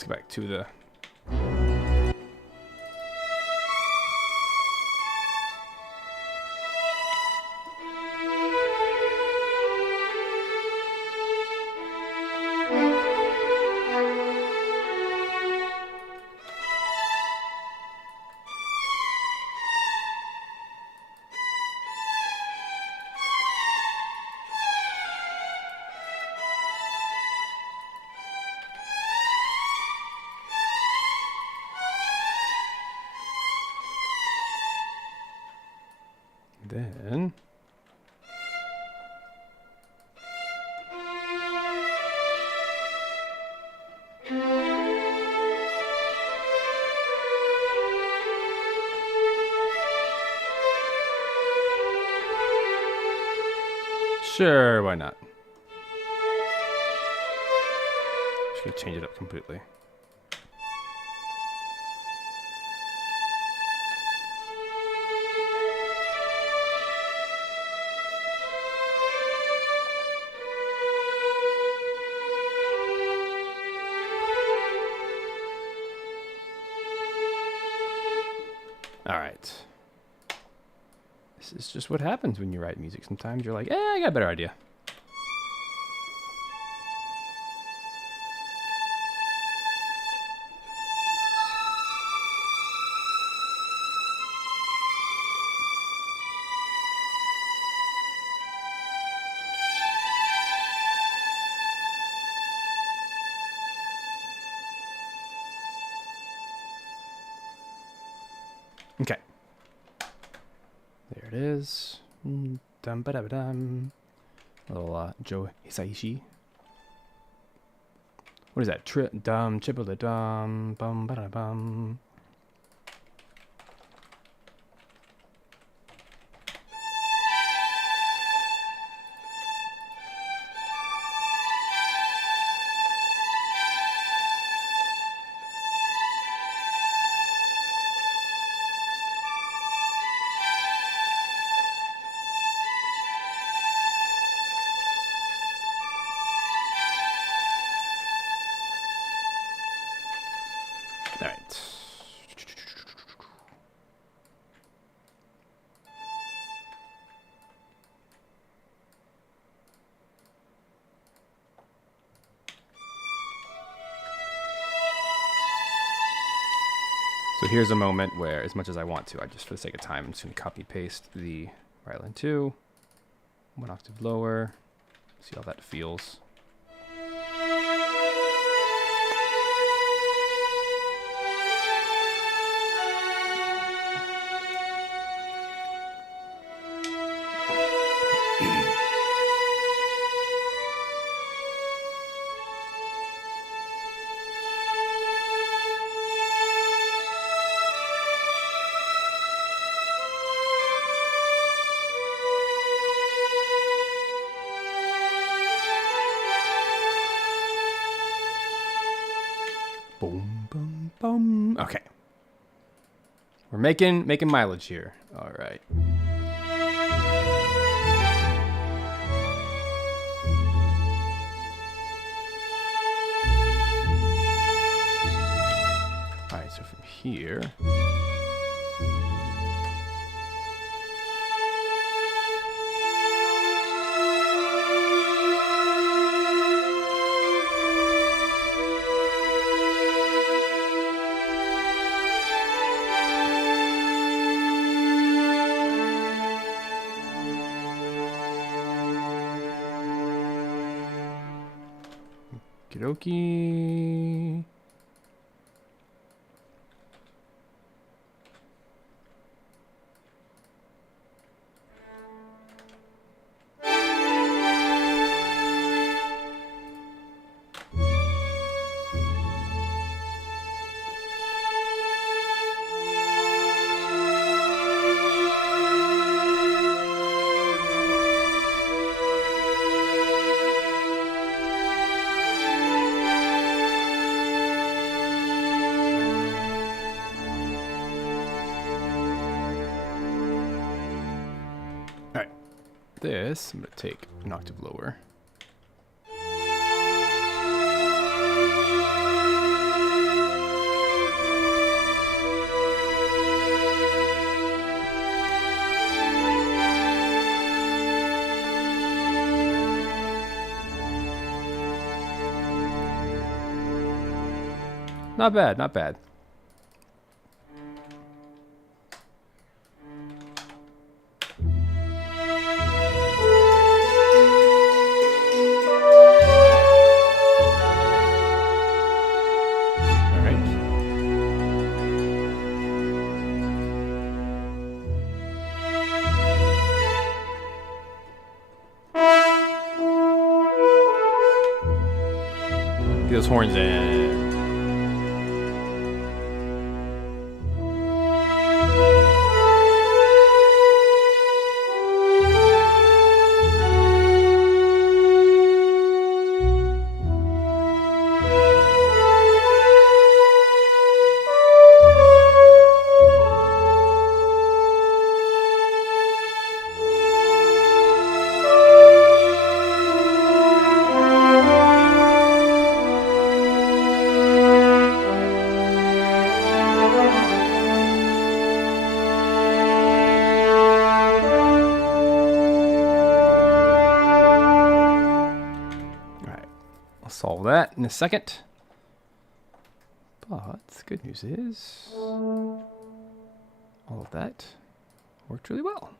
Let's go back to the... Then... Sure, why not? Just gonna change it up completely. All right. This is just what happens when you write music. Sometimes you're like, I got a better idea. Okay. There it is. Dum ba da ba dum. Little Joe Hisaishi. What is that? Dum chibble da dum bum ba da bum. All right. So here's a moment where, as much as I want to, I just, for the sake of time, I'm just going to copy paste the violin 2, 1 octave lower, see how that feels. Boom, boom, boom. Okay. We're making mileage here. All right. All right, so from here... Okie. This, I'm going to take an octave lower. not bad, not bad. Get those horns in. Solve that in a second. But the good news is all of that worked really well.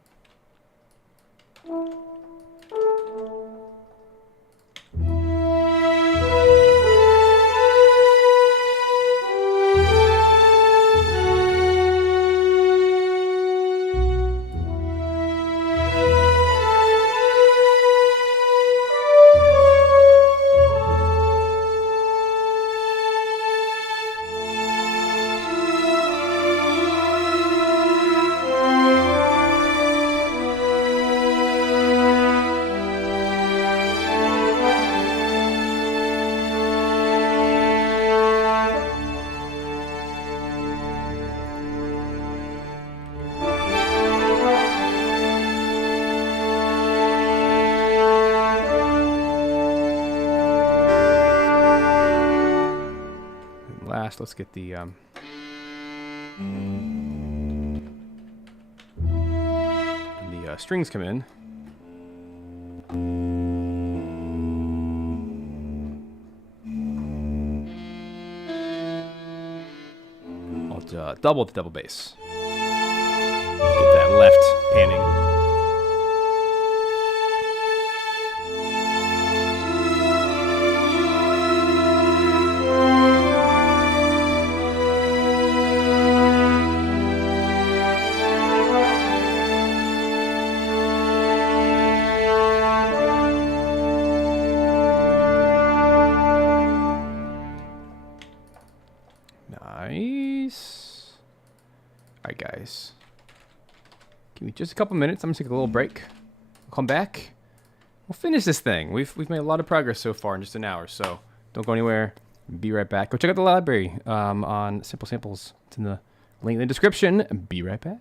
Let's get the strings come in. I'll double the double bass. Get that left panning. Nice. All right, guys. Give me just a couple minutes. I'm gonna take a little break. We'll come back. We'll finish this thing. We've made a lot of progress so far in just an hour, so don't go anywhere. Be right back. Go check out the library on Simple Samples. It's in the link in the description. Be right back.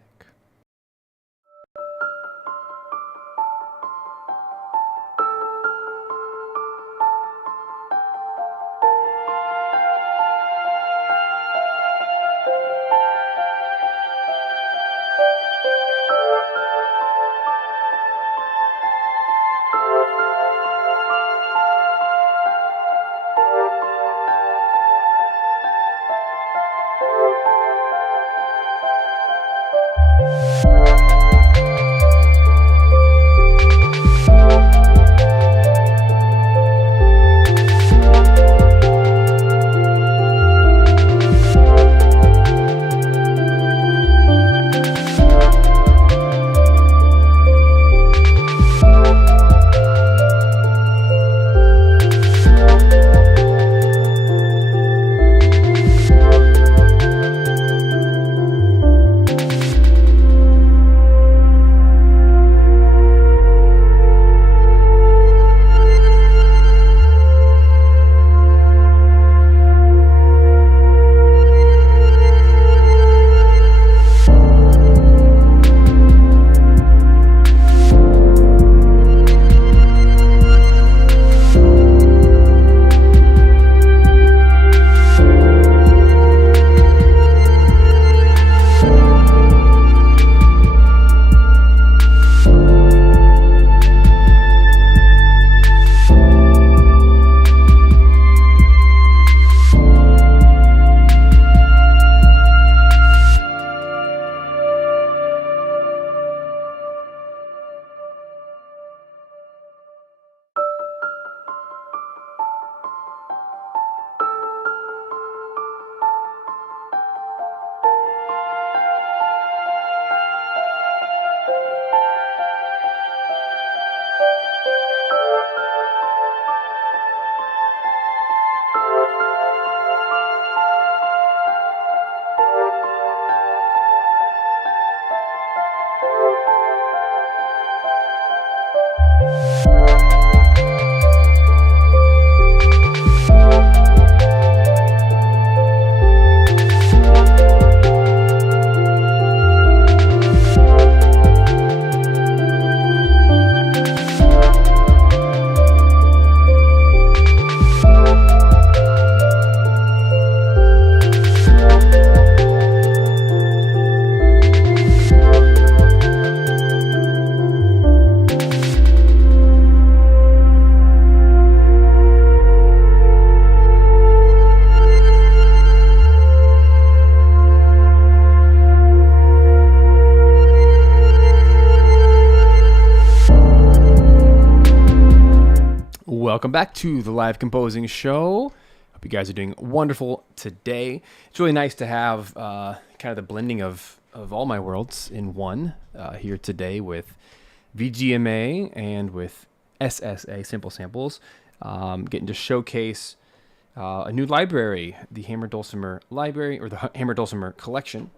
Welcome back to the Live Composing Show. Hope you guys are doing wonderful today. It's really nice to have kind of the blending of all my worlds in one here today with VGMA and with SSA, Simple Samples. Getting to showcase a new library, the Hammered Dulcimer Library, or the Hammered Dulcimer Collection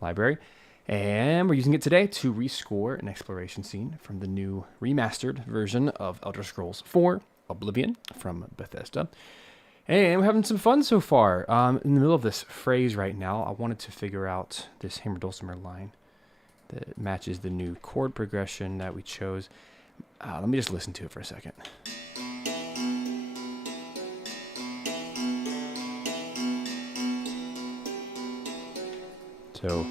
library. And we're using it today to rescore an exploration scene from the new remastered version of Elder Scrolls 4, Oblivion, from Bethesda. And we're having some fun so far. In the middle of this phrase right now, I wanted to figure out this Hammered Dulcimer line that matches the new chord progression that we chose. Let me just listen to it for a second. So...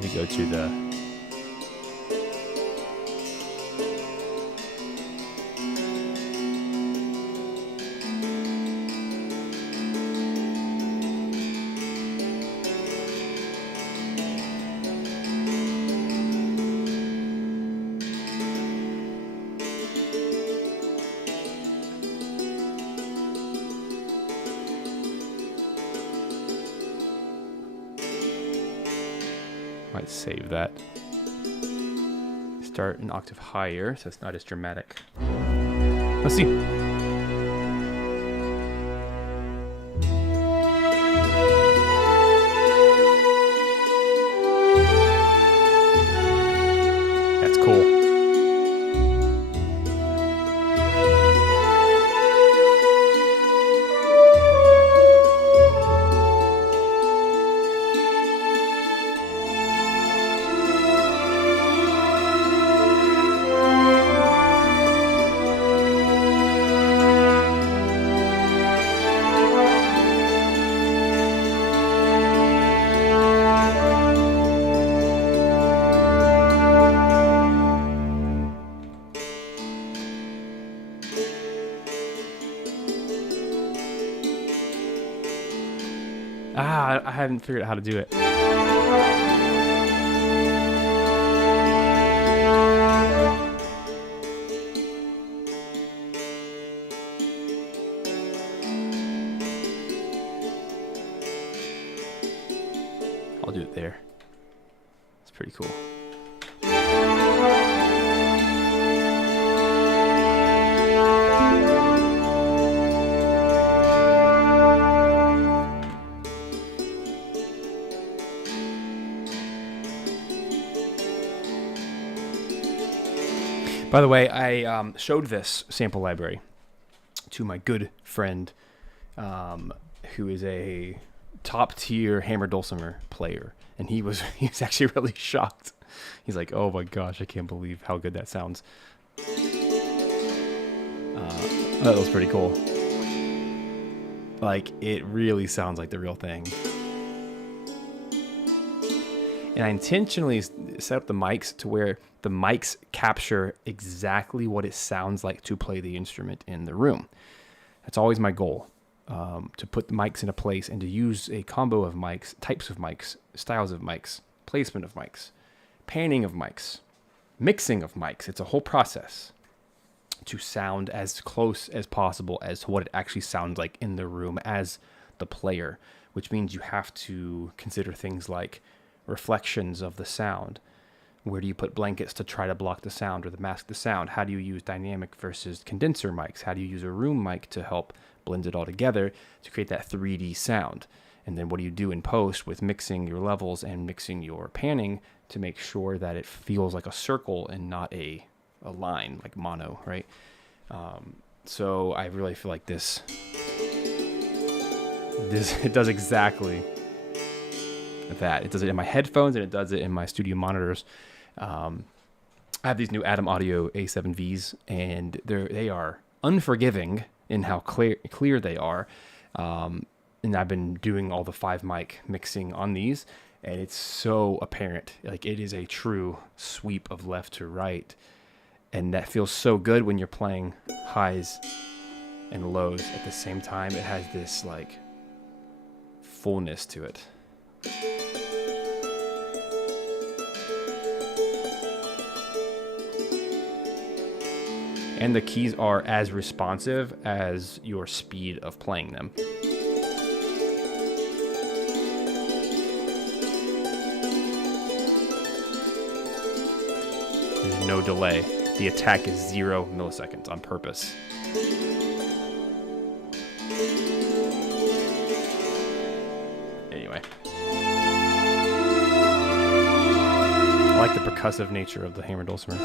we go to the might save that. Start an octave higher, so it's not as dramatic. Let's see. That's cool. I haven't figured out how to do it. I'll do it there. It's pretty cool. By the way, I showed this sample library to my good friend, who is a top-tier Hammered Dulcimer player, and he was actually really shocked. He's like, "Oh my gosh, I can't believe how good that sounds." That was pretty cool. Like, it really sounds like the real thing. And I intentionally set up the mics to where the mics capture exactly what it sounds like to play the instrument in the room. That's always my goal, to put the mics in a place and to use a combo of mics, types of mics, styles of mics, placement of mics, panning of mics, mixing of mics. It's a whole process to sound as close as possible as to what it actually sounds like in the room as the player, which means you have to consider things like reflections of the sound. Where do you put blankets to try to block the sound or to mask the sound? How do you use dynamic versus condenser mics? How do you use a room mic to help blend it all together to create that 3D sound? And then what do you do in post with mixing your levels and mixing your panning to make sure that it feels like a circle and not a line, like mono, right? So I really feel like this it does exactly that. It does it in my headphones and it does it in my studio monitors. I have these new Atom Audio A7Vs, and they are unforgiving in how clear they are. And I've been doing all the 5 mic mixing on these, and it's so apparent. Like, it is a true sweep of left to right, and that feels so good when you're playing highs and lows at the same time. It has this like fullness to it. and the keys are as responsive as your speed of playing them. There's no delay. The attack is 0 milliseconds on purpose. Anyway. I like the percussive nature of the Hammered Dulcimer.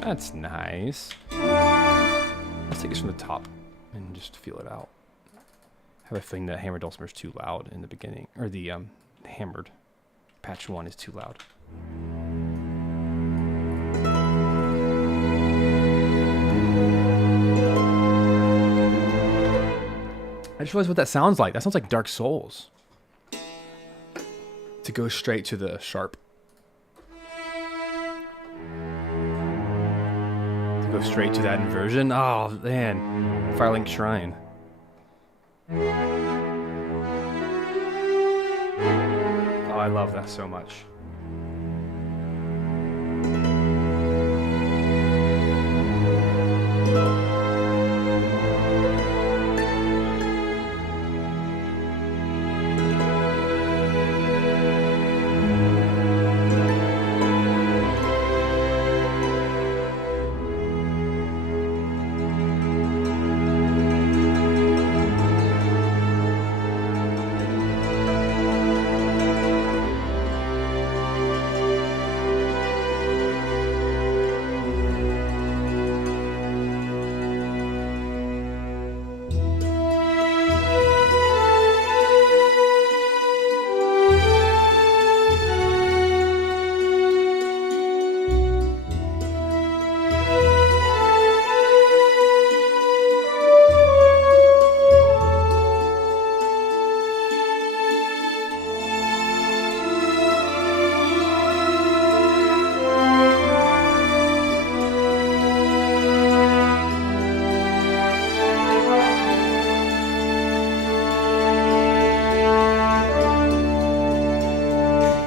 That's nice. Let's take this from the top and just feel it out. I have a feeling that Hammered Dulcimer is too loud in the beginning, or the Hammered patch 1 is too loud. I just realized what that sounds like. That sounds like Dark Souls. To go straight to the sharp. Go straight to that inversion. Oh man, Firelink Shrine. Oh, I love that so much.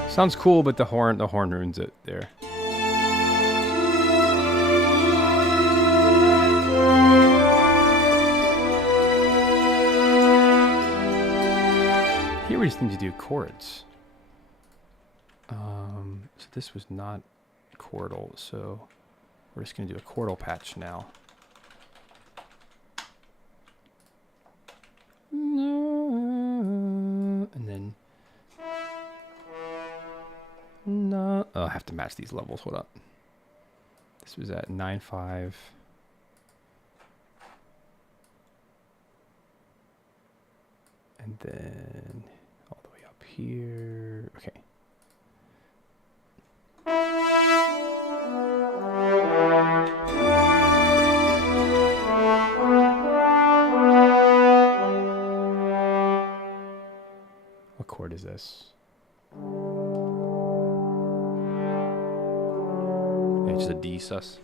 Sounds cool, but the horn ruins it there. Here we just need to do chords. So this was not chordal, so we're just going to do a chordal patch now. And then no, oh, I have to match these levels. Hold up. This was at 9.5. And then all the way up here. Okay. What chord is this? It's a D sus.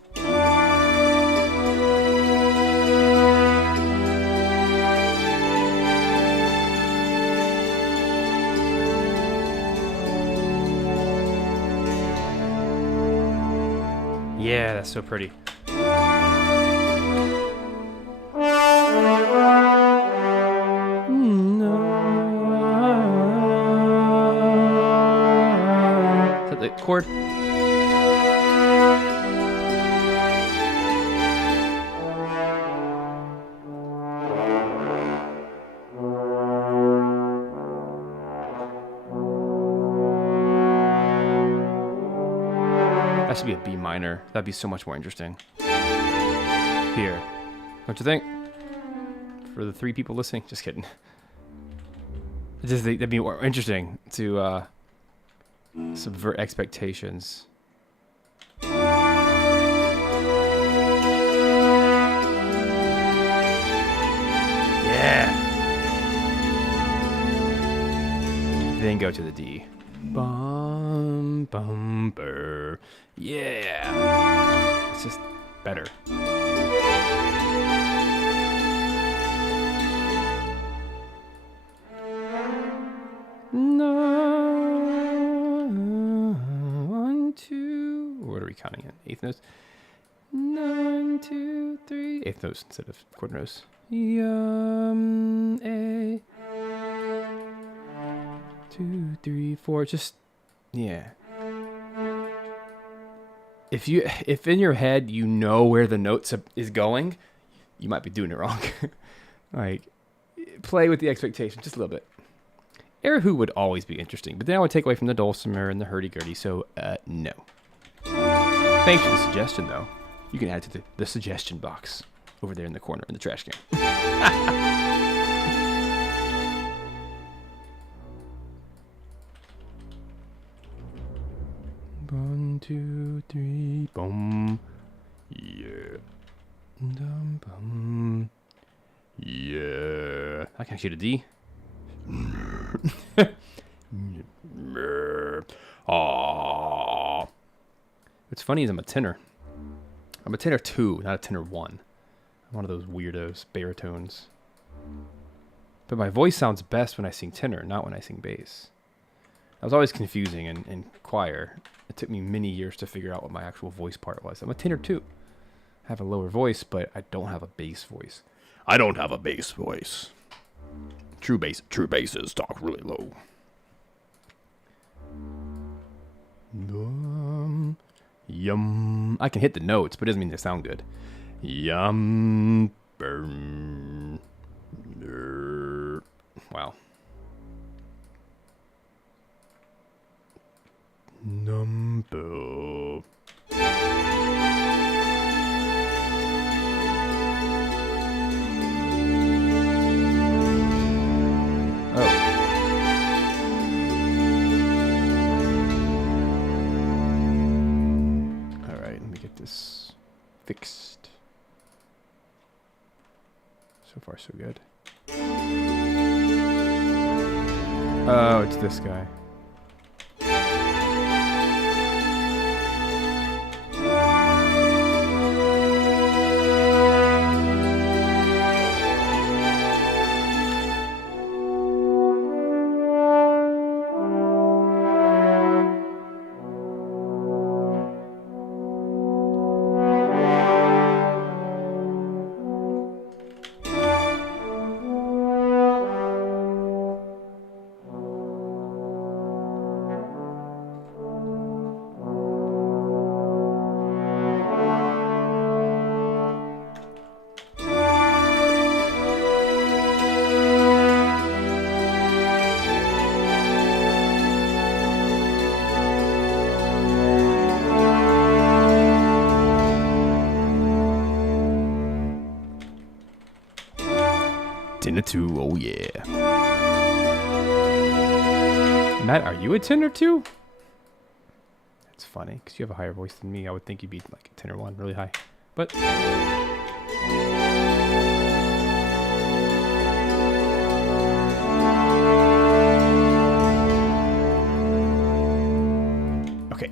Yeah, that's so pretty. Is that the chord? That should be a B minor. That'd be so much more interesting. Here. Don't you think? For the 3 people listening? Just kidding. Just that'd be more interesting to subvert expectations. Yeah. Then go to the D. Bum, bum, burr. Yeah. It's just better. No. 1, 2. What are we counting in? Eighth notes. 1, 2, 3. Eighth notes instead of quarter notes. A. 2, 3, 4. Just yeah. If in your head you know where the notes is going, you might be doing it wrong. Like, play with the expectation just a little bit. Erhu would always be interesting, but then I would take away from the dulcimer and the hurdy-gurdy, so no. Thanks for the suggestion, though. You can add to the suggestion box over there in the corner in the trash can. 1, 2, 3, boom. Yeah. Dum, bum. Yeah. I can shoot a D. Aww. What's funny is I'm a tenor. I'm a tenor 2, not a tenor 1. I'm one of those weirdos, baritones. But my voice sounds best when I sing tenor, not when I sing bass. That was always confusing in choir. It took me many years to figure out what my actual voice part was. I'm a tenor 2. I have a lower voice, but I don't have a bass voice. I don't have a bass voice. True basses talk really low. Yum. I can hit the notes, but it doesn't mean they sound good. Yum. Burn. Wow. Number. Fixed. So far, so good. Oh, it's this guy. Tenor 2, oh yeah. Matt, are you a tenor 2? That's funny, because you have a higher voice than me. I would think you'd be like a tenor 1, really high. But... okay.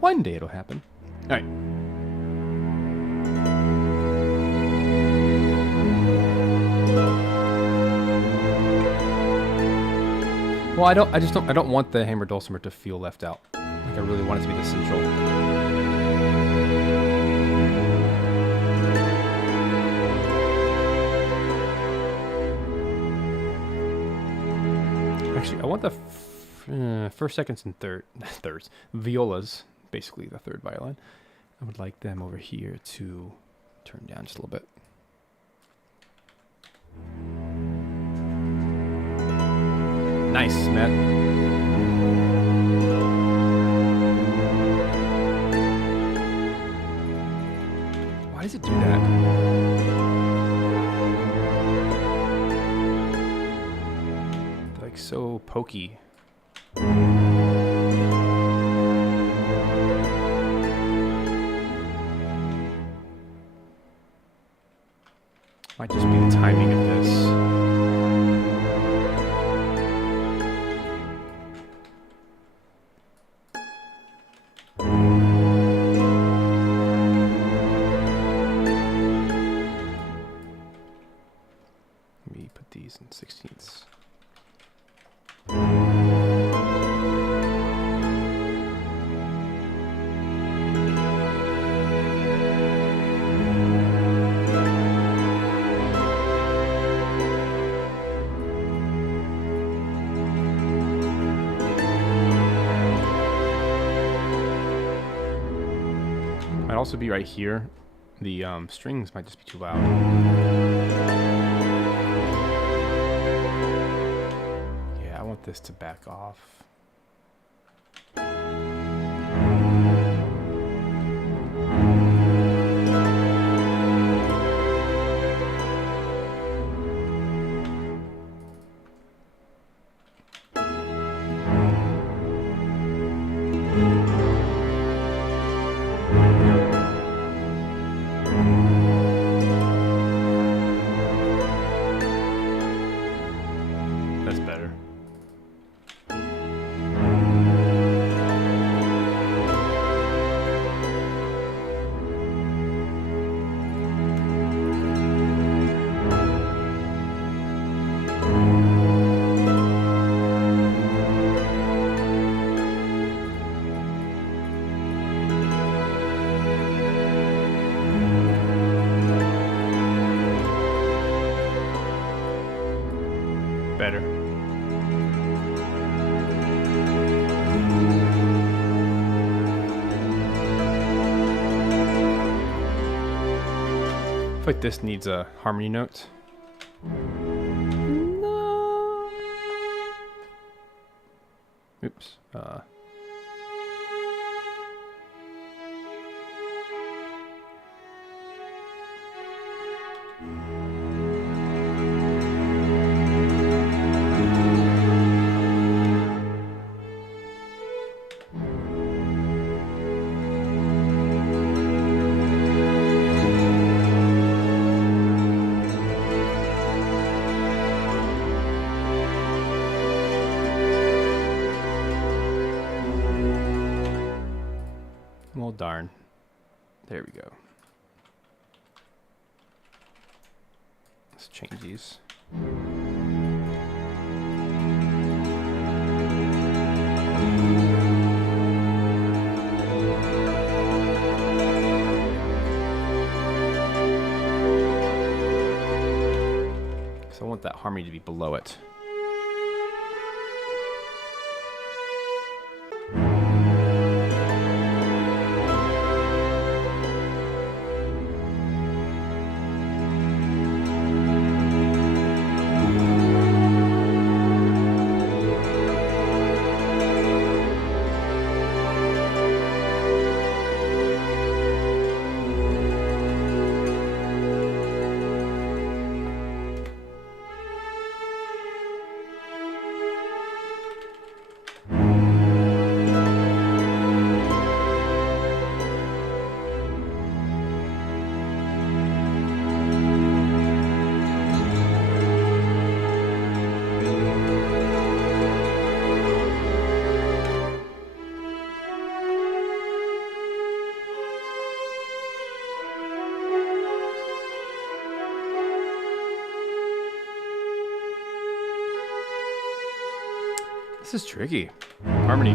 One day it'll happen. All right. Well, I don't want the Hammered Dulcimer to feel left out. Like, I really want it to be the central. Actually, I want the first, seconds, and thirds. Violas, basically the third violin. I would like them over here to turn down just a little bit. Nice, Matt. Why does it do that? Like so pokey. Might just be the timing of this. also be right here. The strings might just be too loud. Yeah, I want this to back off. That's better. Better. I feel like this needs a harmony note. No. Oops. Well, darn. There we go. Let's change these. So I want that harmony to be below it. This is tricky. Harmony.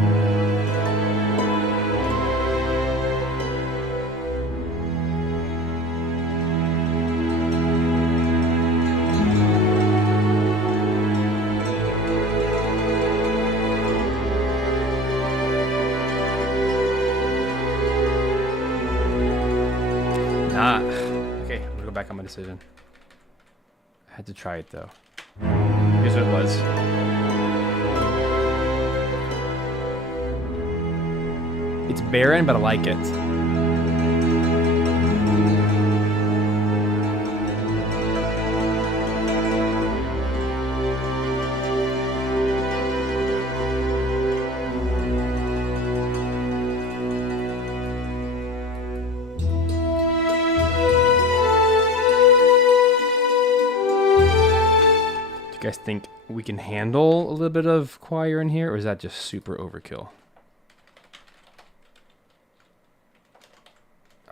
Nah. Okay, I'm gonna go back on my decision. I had to try it though. Here's what it was. It's barren, but I like it. Do you guys think we can handle a little bit of choir in here, or is that just super overkill?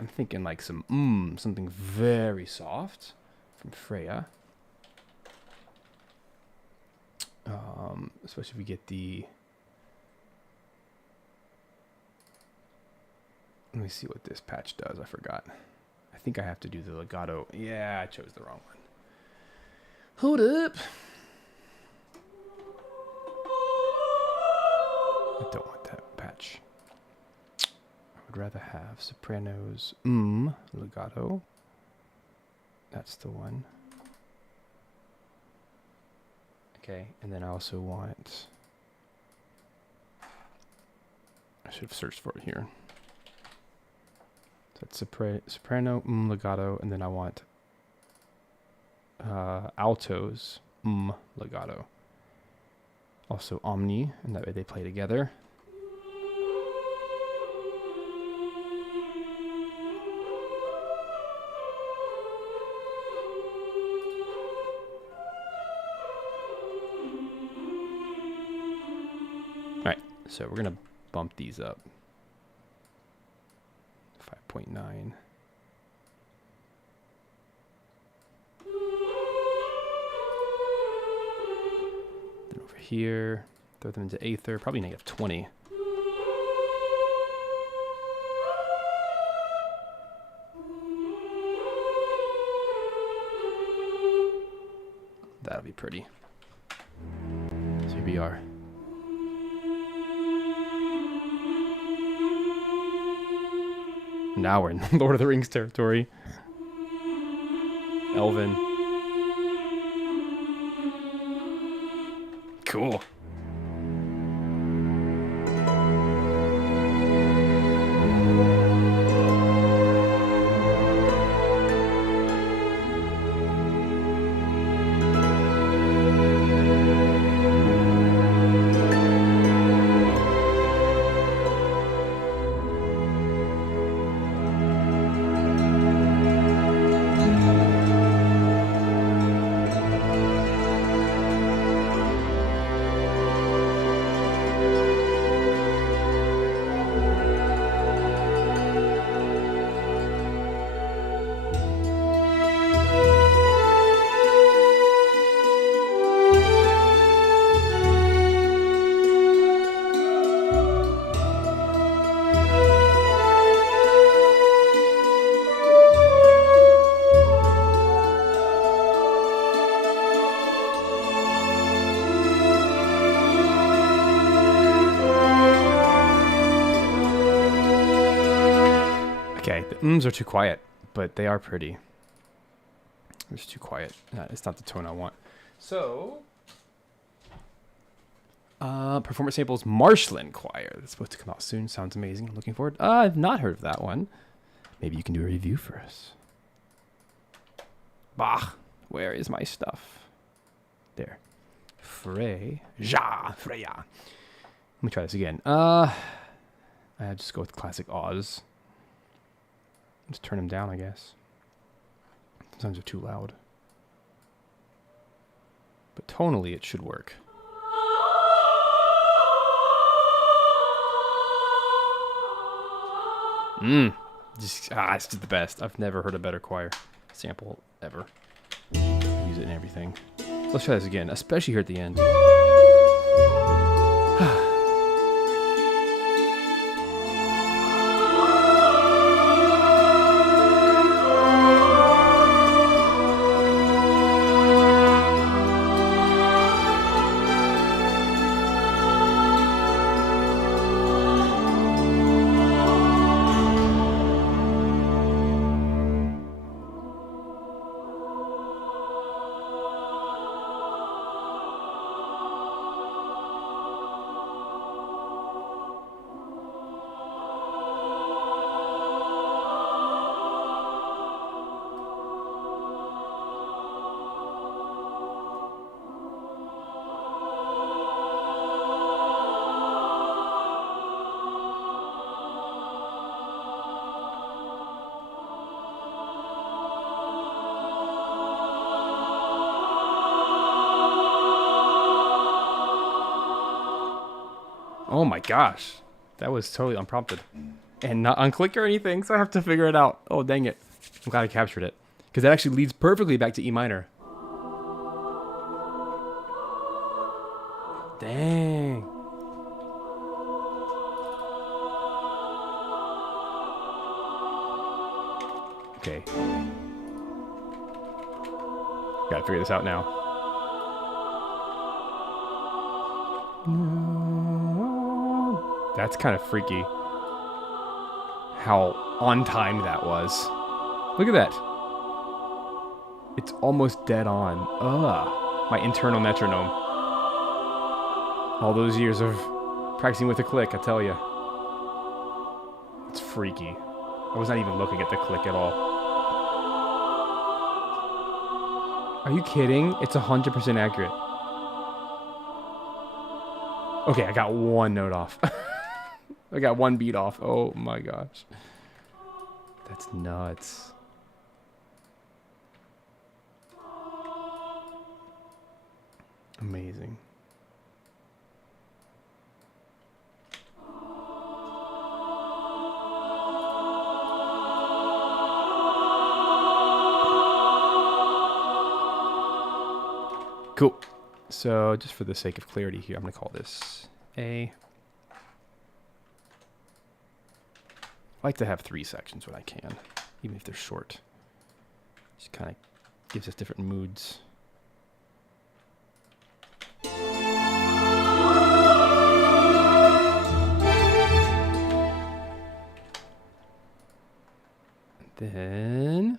I'm thinking like some something very soft from Freya. Especially if we get the. Let me see what this patch does. I forgot. I think I have to do the legato. Yeah, I chose the wrong one. Hold up. I don't want that patch. I would rather have sopranos, legato. That's the one. Okay, and then I also want, I should have searched for it here. So it's soprano, legato, and then I want altos, legato. Also omni, and that way they play together. Alright, so we're going to bump these up. 5.9. Then over here, throw them into Aether, probably negative 20. That'll be pretty. So here we are. Now we're in Lord of the Rings territory. Elven. Cool. Okay, the ums are too quiet, but they are pretty. It's too quiet. It's not the tone I want. So, Performance Samples Marshland Choir. That's supposed to come out soon. Sounds amazing. I'm looking forward. I've not heard of that one. Maybe you can do a review for us. Bah, where is my stuff? There. Freya. Let me try this again. I just go with classic Oz. Just turn them down, I guess. Sometimes they're too loud. But tonally, it should work. It's just the best. I've never heard a better choir sample ever. Use it in everything. Let's try this again, especially here at the end. Oh my gosh, that was totally unprompted and not on click or anything, so I have to figure it out. Oh, dang it. I'm glad I captured it because that actually leads perfectly back to E minor. Dang. Okay. Gotta figure this out now. That's kind of freaky. how on time that was. Look at that. It's almost dead on. Ugh. My internal metronome. All those years of practicing with a click, I tell you. It's freaky. I was not even looking at the click at all. Are you kidding? It's 100% accurate. Okay, I got one note off. I got one beat off. Oh my gosh. That's nuts. Amazing. Cool. So just for the sake of clarity here, I'm going to call this A. I like to have 3 sections when I can, even if they're short. Just kind of gives us different moods. And then,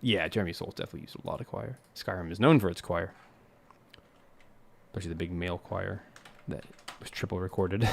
yeah, Jeremy Souls definitely used a lot of choir. Skyrim is known for its choir. Especially the big male choir that was triple recorded.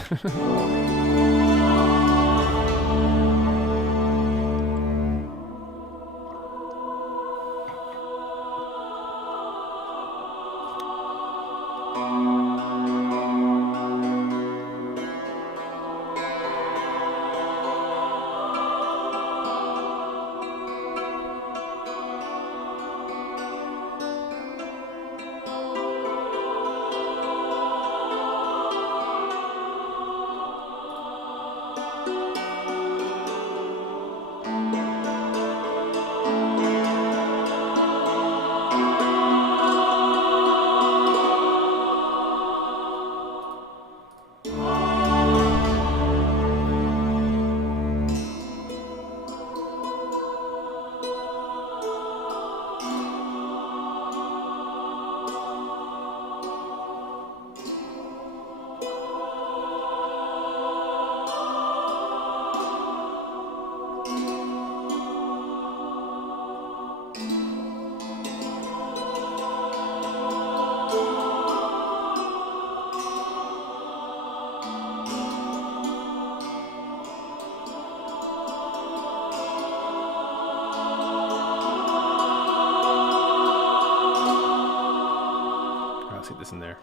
This in there.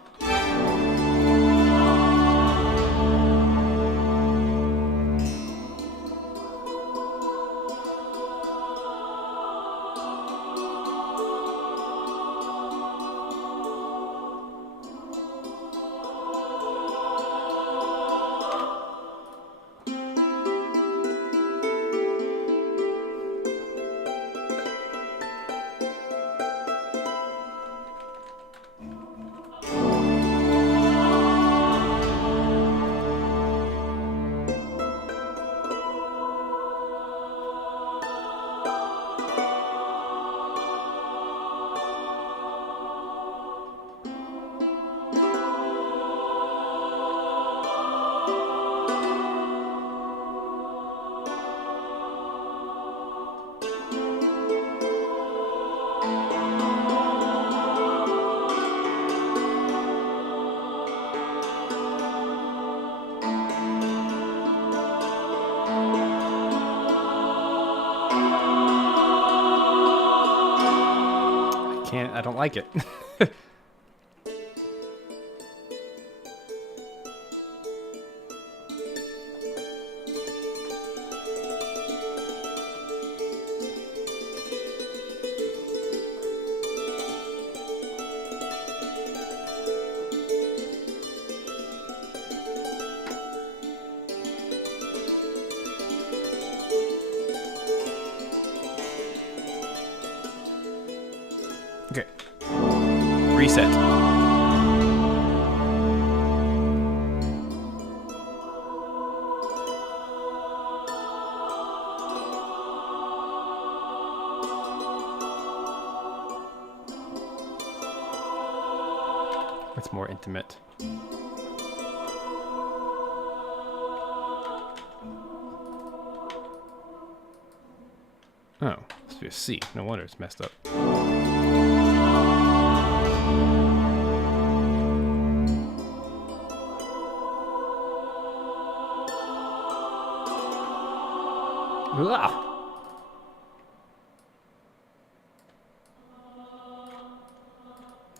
I don't like it. Okay. Reset. It's more intimate. Oh, must be a C. No wonder it's messed up. Ugh.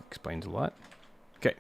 Explains a lot. Okay.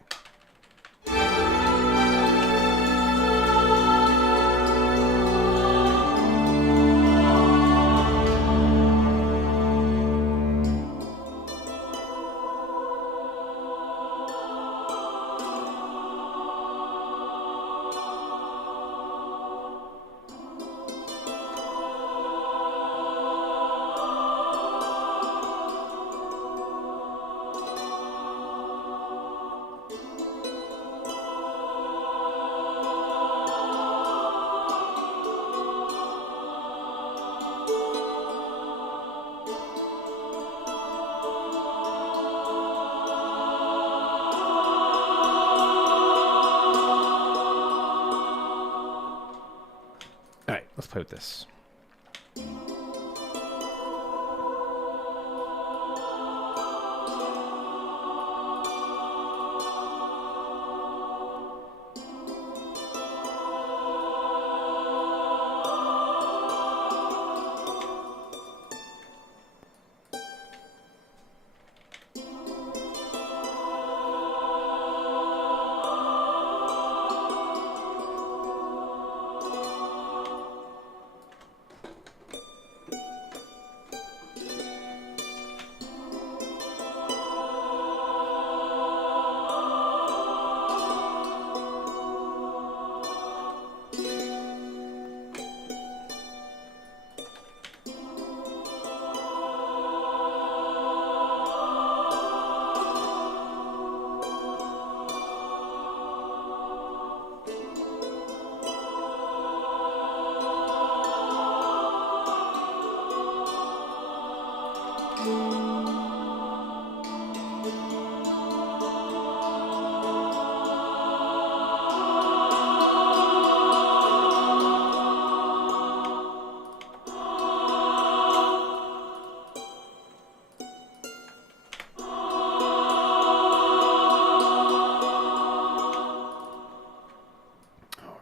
Alright, let's play with this.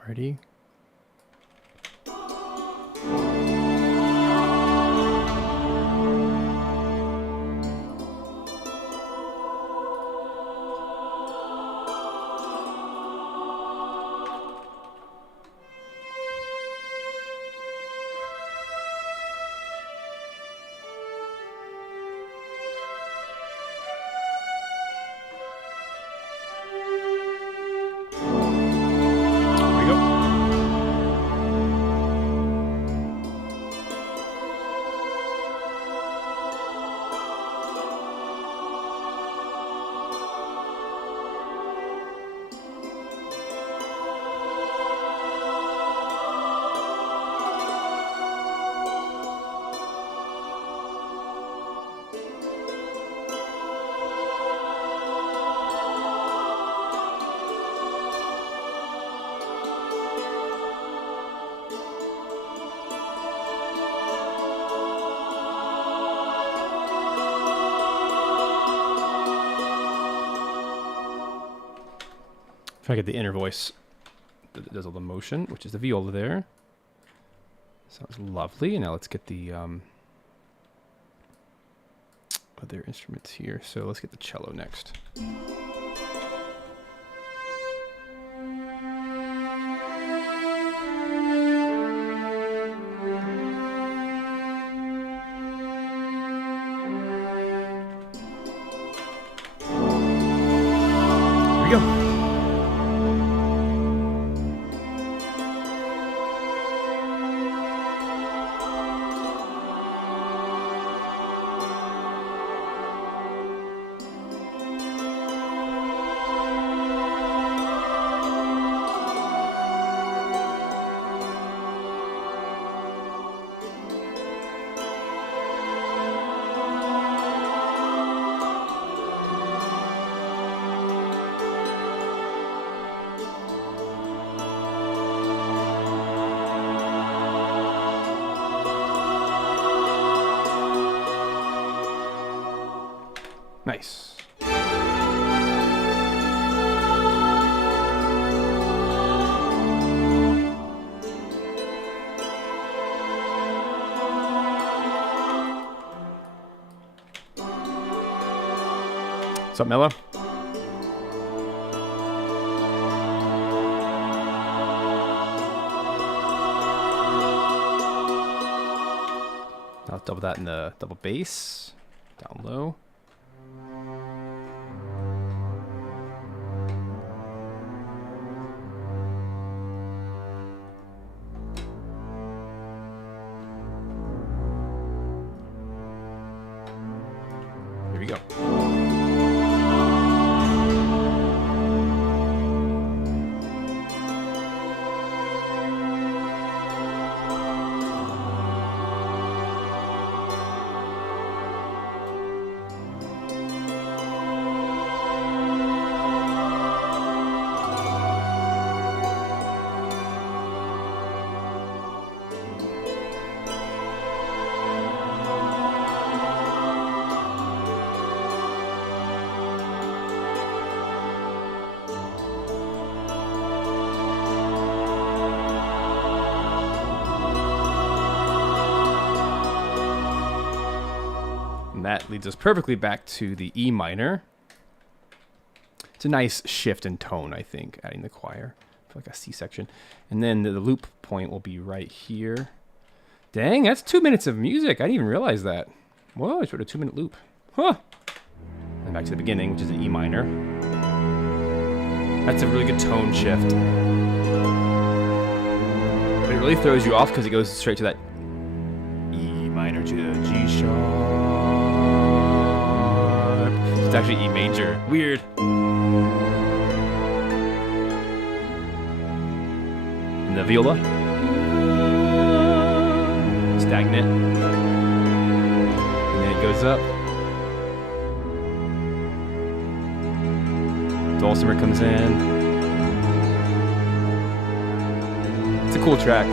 Alrighty. If I get the inner voice that does all the motion, which is the viola there. Sounds lovely. Now let's get the other instruments here. So let's get the cello next. Here we go. What's up, Mello? I'll double that in the double bass. Down low. Here we go. That leads us perfectly back to the E minor. It's a nice shift in tone, I think, adding the choir for like a C section. And then the loop point will be right here. Dang, that's 2 minutes of music. I didn't even realize that. Whoa, I wrote a 2-minute loop. Huh. And back to the beginning, which is an E minor. That's a really good tone shift. But it really throws you off because it goes straight to that E minor to the G sharp. It's actually E major. Weird. And the viola. Stagnant. And then it goes up. Dulcimer comes in. It's a cool track.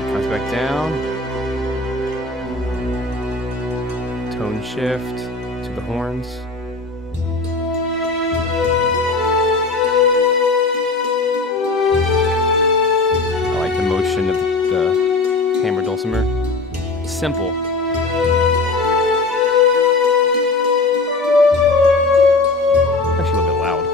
It comes back down. Tone shift to the horns. I like the motion of the Hammered Dulcimer. It's simple. Actually a little bit loud.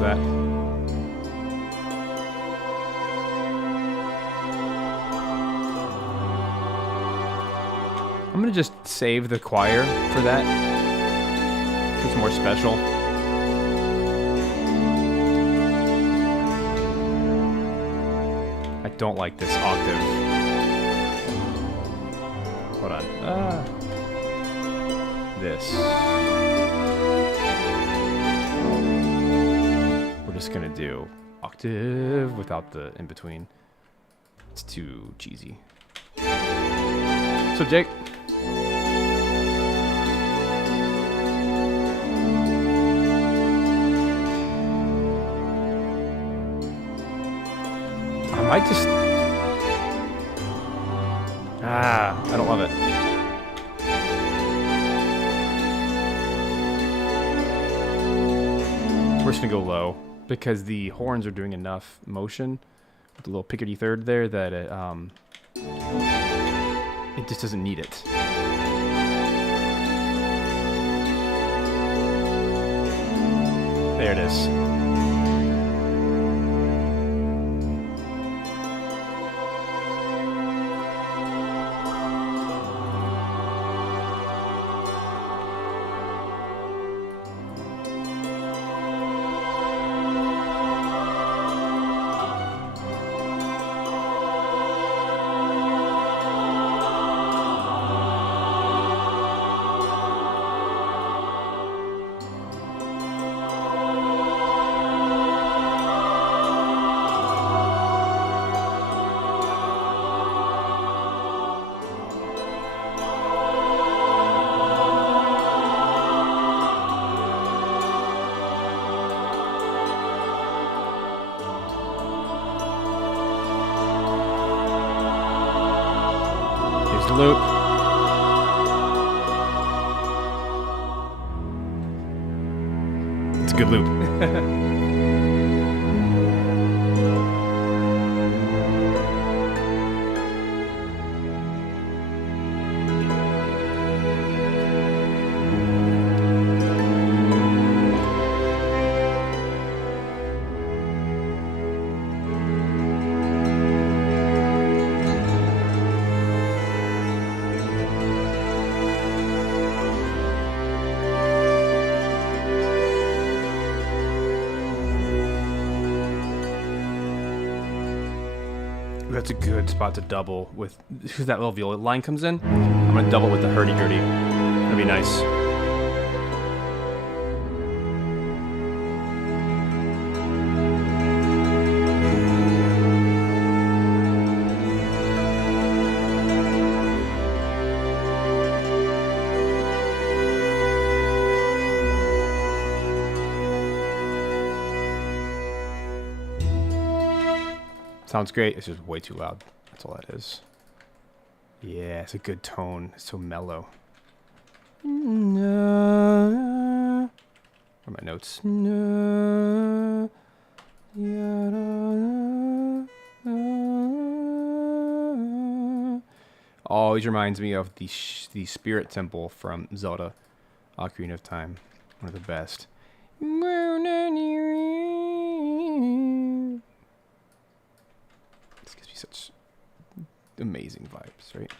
That. I'm gonna just save the choir for that. It's more special. I don't like this octave. Hold on. This. Just gonna do octave without the in between. It's too cheesy. So Jake, I might just I don't love it. We're just gonna go low. Because the horns are doing enough motion with the little pickety third there that it just doesn't need it. There it is. loop. It's a good loop. That's a good spot to double with, because that little viola line comes in. I'm going to double with the hurdy-gurdy. That'd be nice. Sounds great. It's just way too loud. That's all that is. Yeah, it's a good tone. It's so mellow. Where are my notes? Always reminds me of the Spirit Temple from Zelda Ocarina of Time. One of the best. This gives me such amazing vibes, right?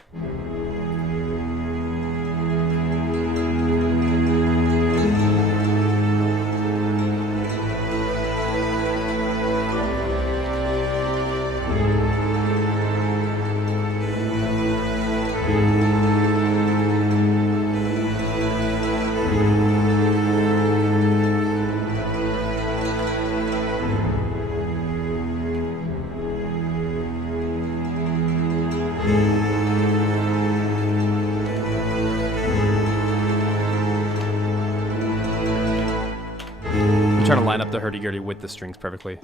I'm trying to line up the hurdy-gurdy with the strings perfectly.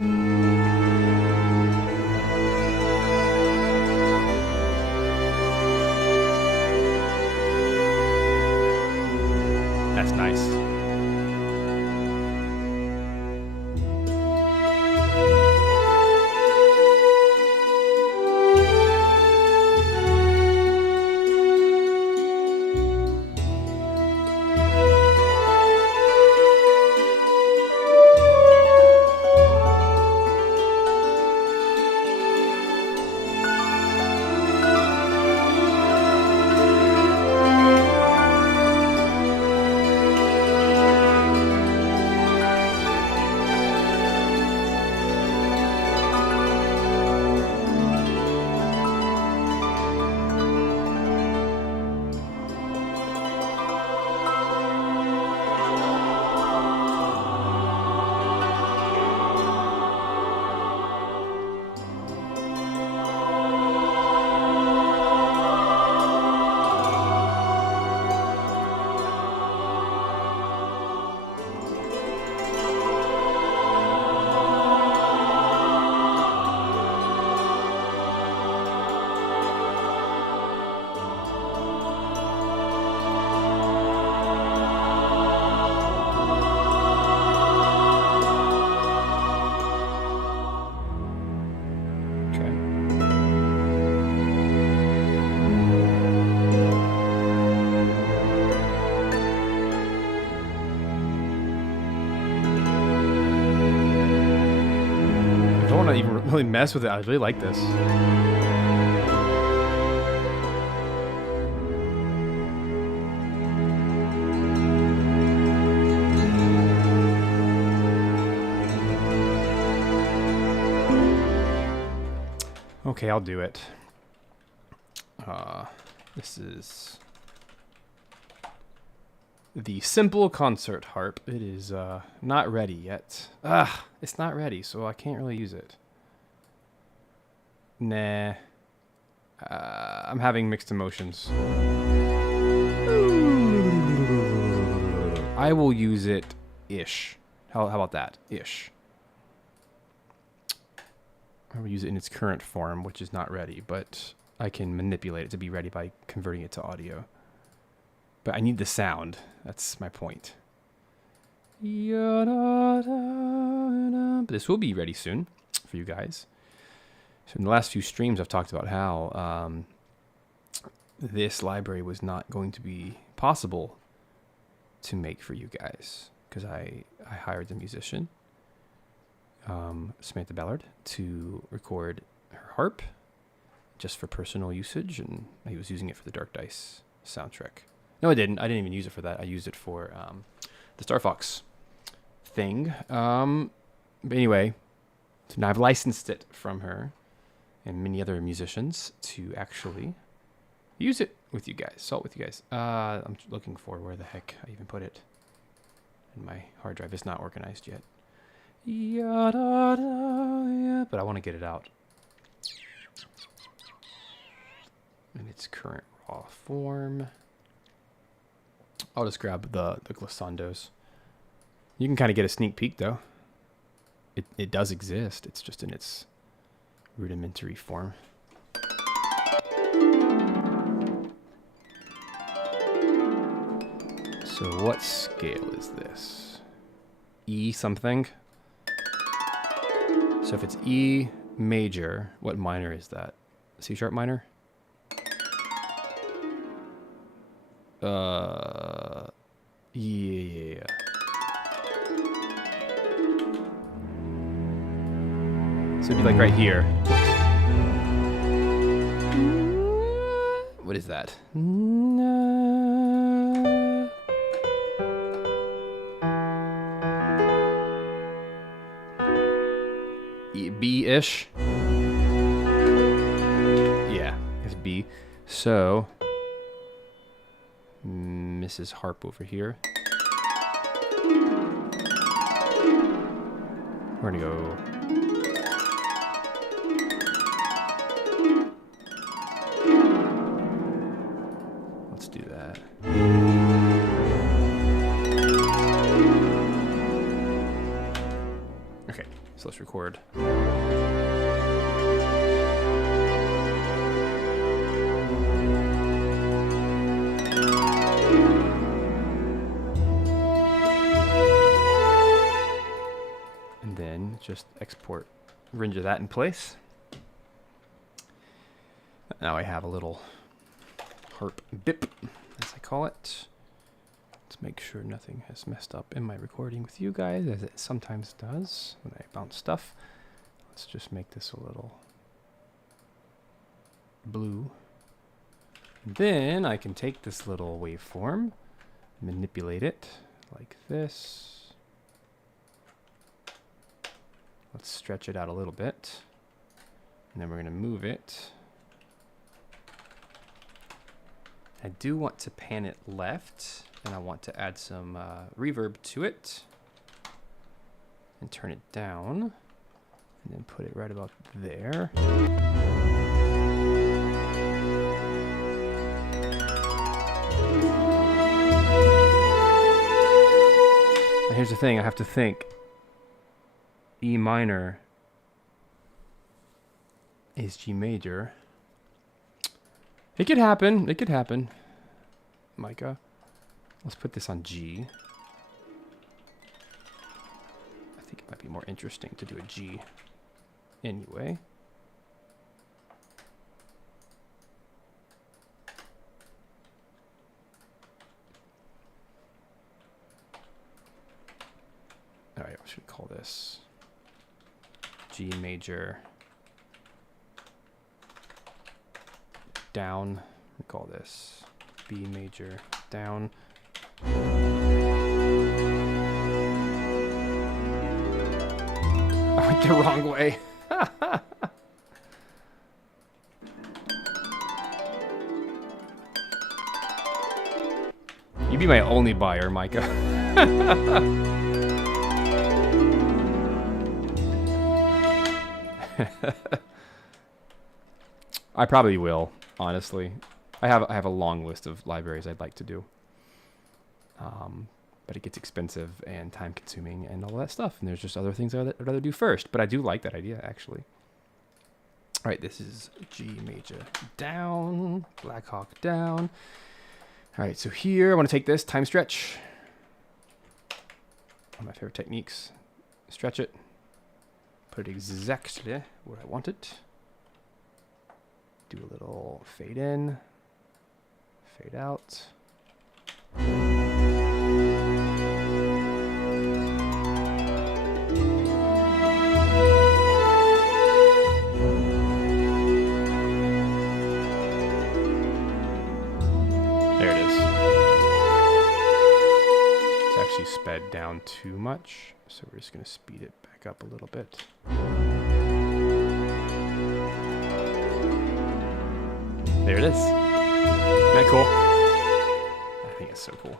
That's nice. Really mess with it. I really like this. Okay, I'll do it. This is the Simple Concert Harp. It is not ready yet. It's not ready, so I can't really use it. Nah. I'm having mixed emotions. I will use it ish. How about that? Ish. I will use it in its current form, which is not ready, but I can manipulate it to be ready by converting it to audio. But I need the sound. That's my point. But this will be ready soon for you guys. So in the last few streams, I've talked about how this library was not going to be possible to make for you guys because I hired the musician, Samantha Ballard, to record her harp just for personal usage, and he was using it for the Dark Dice soundtrack. No, I didn't. I didn't even use it for that. I used it for the Star Fox thing. But anyway, so now I've licensed it from her and many other musicians to actually use it with you guys, salt with you guys. I'm looking for where the heck I even put it. And my hard drive is not organized yet. But I want to get it out in its current raw form. I'll just grab the glissandos. You can kind of get a sneak peek, though. It does exist. It's just in its rudimentary form. So what scale is this? E something? So if it's E major, what minor is that? C sharp minor? Yeah. So it'd be like right here. What is that? B-ish. Yeah, it's B. So Mrs. Harp over here. We're gonna go. Let's do that. Okay, so let's record. Just export, render that in place. Now I have a little harp bip, as I call it. Let's make sure nothing has messed up in my recording with you guys, as it sometimes does when I bounce stuff. Let's just make this a little blue. And then I can take this little waveform, manipulate it like this. Let's stretch it out a little bit. And then we're going to move it. I do want to pan it left, and I want to add some reverb to it. And turn it down. And then put it right about there. And here's the thing, I have to think. E minor is G major. It could happen. It could happen. Micah. Let's put this on G. I think it might be more interesting to do a G anyway. All right, what should we call this? G major down. We call this B major down. I went the wrong way. You'd be my only buyer, Micah. I probably will, honestly. I have a long list of libraries I'd like to do. But it gets expensive and time consuming and all that stuff. And there's just other things I'd rather do first. But I do like that idea, actually. right, this is G major down, Black Hawk down. All right, so here I want to take this time stretch. One of my favorite techniques. Stretch it. Put it exactly where I want it. Do a little fade in, fade out. There it is. It's actually sped down too much, so we're just going to speed it back up a little bit. There it is. Isn't that cool? I think it's so cool.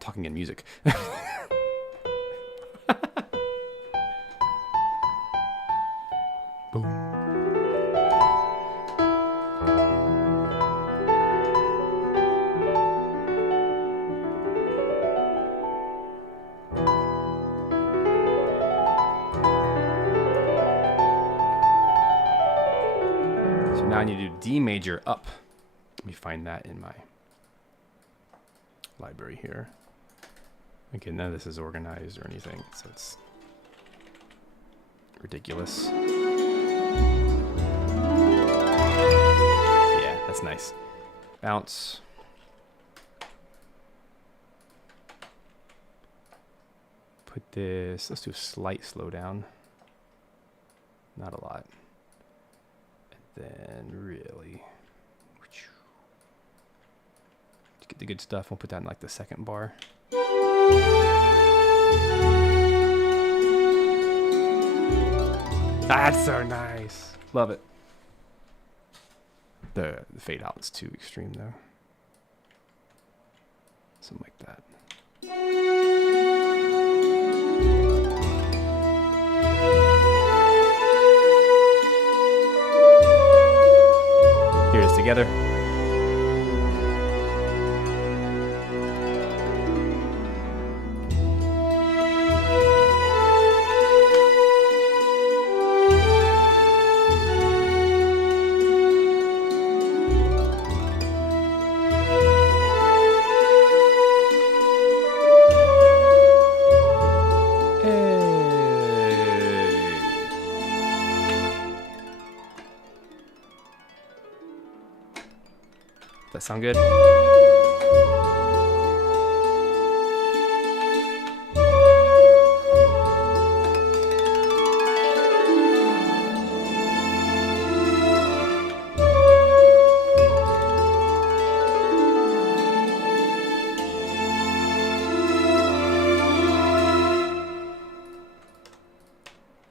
Talking in music. Boom. So now I need to do D major up. Let me find that in my library here. Again, none of this is organized or anything, so it's ridiculous. Yeah, that's nice. Bounce. Put this, let's do a slight slowdown. Not a lot. And then really, to get the good stuff, we'll put that in like the second bar. That's so nice. Love it. The fade out is too extreme though. Something like that. Here it is together. That sound good?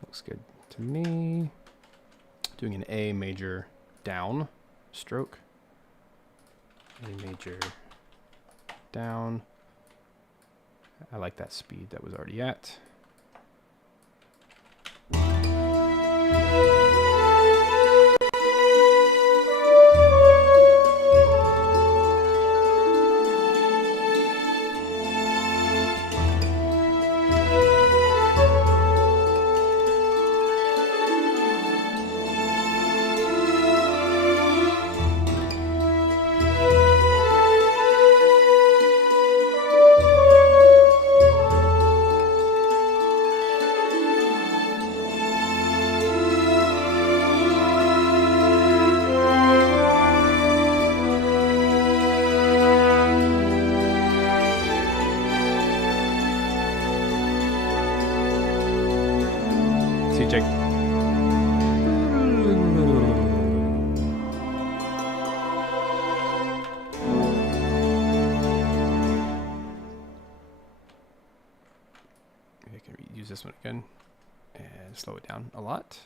Looks good to me. Doing an A major down stroke. A major down. I like that speed that was already at. Jake. I can use this one again and slow it down a lot.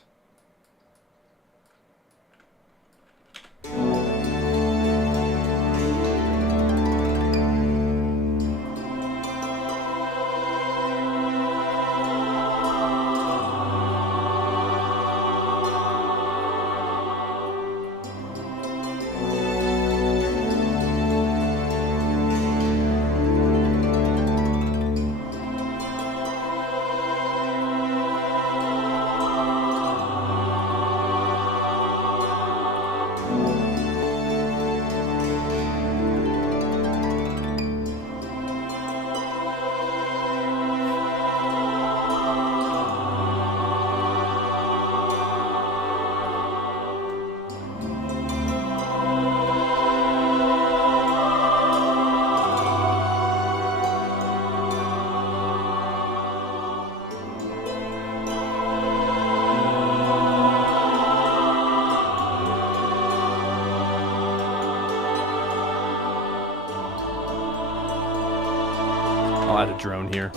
I'll add a drone here.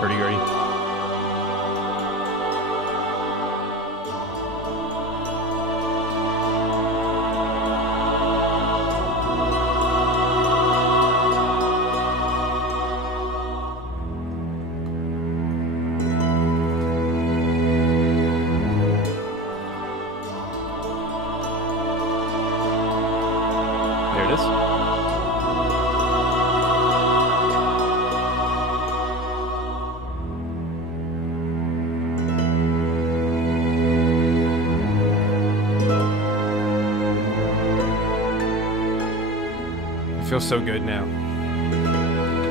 Hurdy-gurdy. There it is. It feels so good now.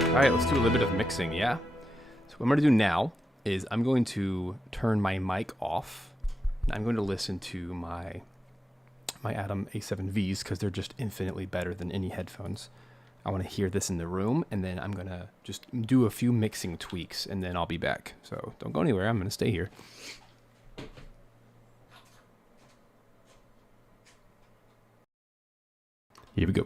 Alright, let's do a little bit of mixing, yeah? So what I'm going to do now is I'm going to turn my mic off. And I'm going to listen to my Atom A7Vs because they're just infinitely better than any headphones. I want to hear this in the room, and then I'm going to just do a few mixing tweaks, and then I'll be back. So don't go anywhere. I'm going to stay here. Here we go.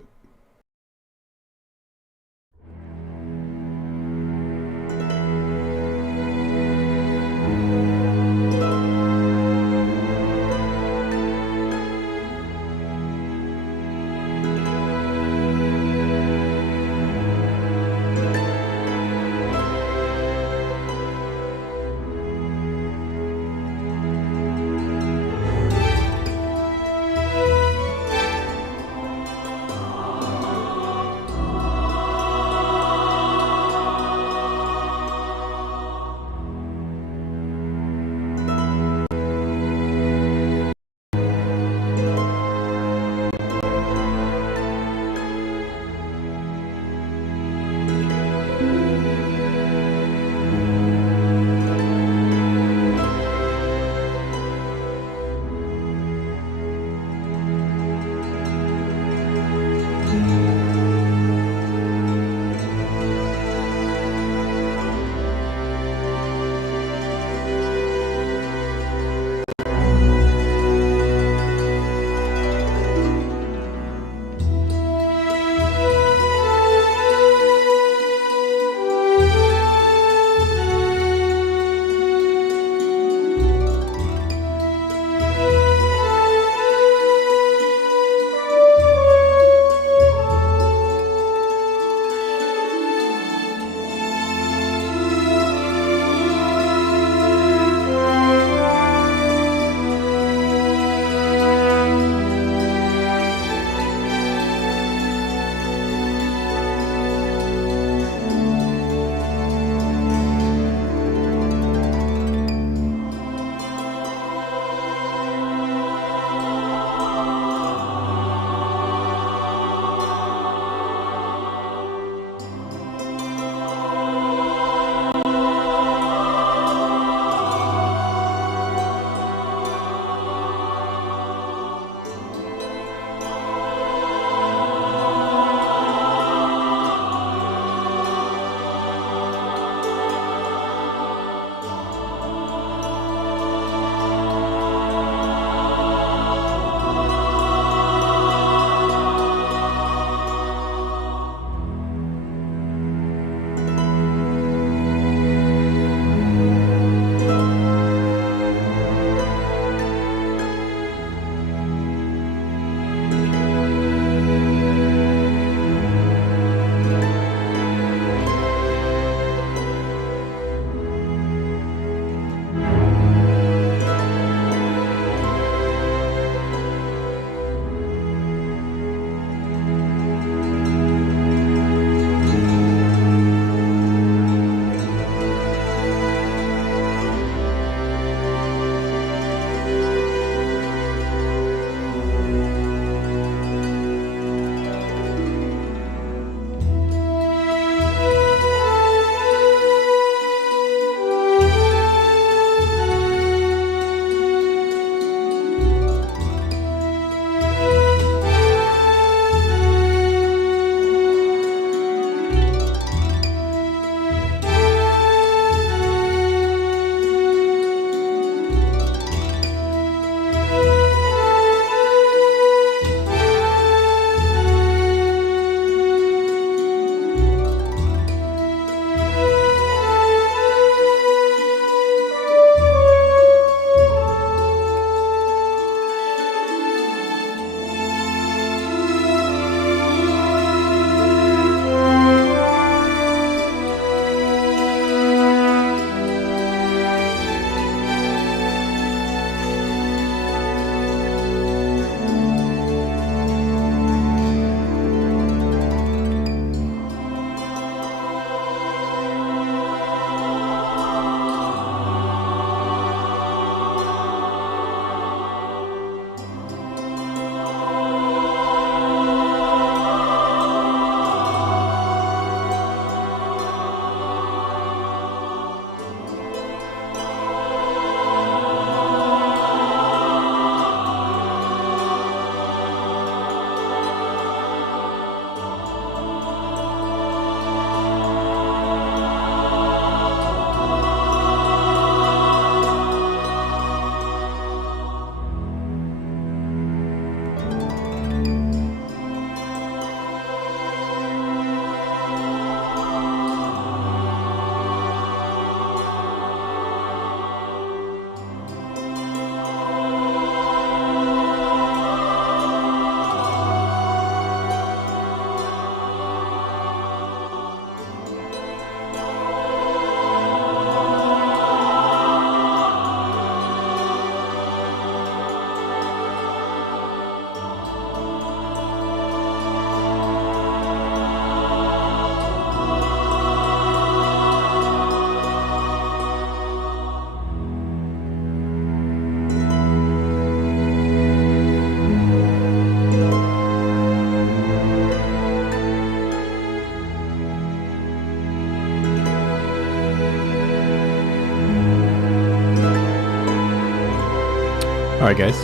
right, guys.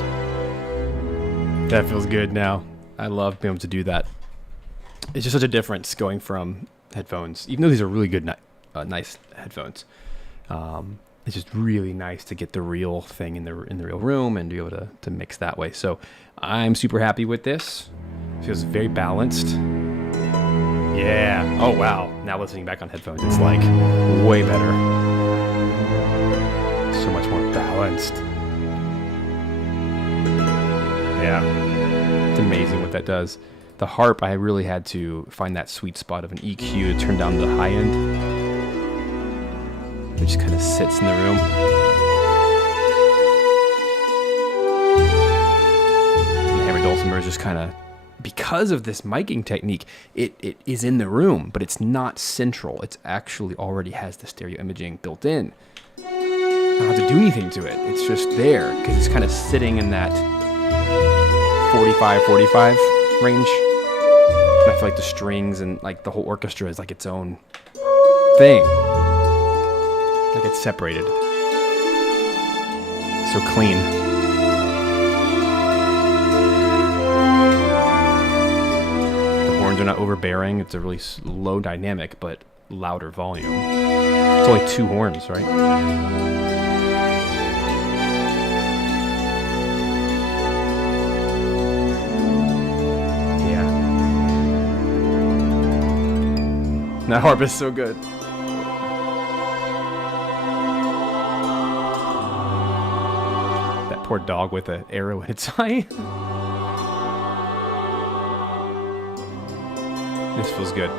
That feels good now. I love being able to do that. It's just such a difference going from headphones, even though these are really good, nice headphones. It's just really nice to get the real thing in the real room and be able to mix that way. So I'm super happy with this. Feels very balanced. Yeah. Oh wow. Now listening back on headphones, it's like way better. So much more balanced. Yeah. It's amazing what that does. The harp, I really had to find that sweet spot of an EQ to turn down the high end. It just kind of sits in the room. And the Hammered Dulcimer is just kind of, because of this miking technique, it is in the room, but it's not central. It's actually already has the stereo imaging built in. I don't have to do anything to it. It's just there because it's kind of sitting in that 45 range. And I feel like the strings and like the whole orchestra is like its own thing. Like it's separated. So clean. The horns are not overbearing. It's a really low dynamic, but louder volume. It's only 2 horns, right? That harp is so good. That poor dog with an arrow in its eye. This feels good.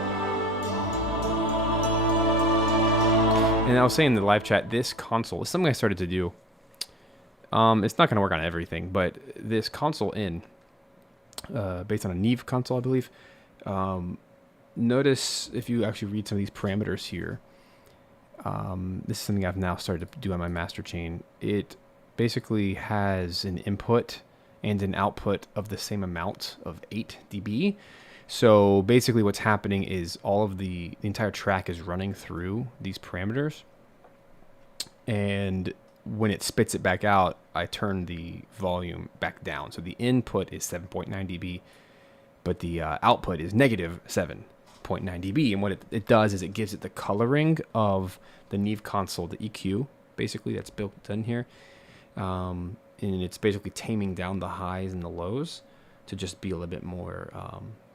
And I was saying in the live chat, this console is something I started to do. It's not going to work on everything, but this console based on a Neve console, I believe. Notice if you actually read some of these parameters here, this is something I've now started to do on my master chain. It basically has an input and an output of the same amount of 8 dB. So basically what's happening is all of the entire track is running through these parameters. And when it spits it back out, I turn the volume back down. So the input is 7.9 dB, but the output is negative 7.9 dB, and what it does is it gives it the coloring of the Neve console, the EQ, basically, that's built in here. And it's basically taming down the highs and the lows to just be a little bit more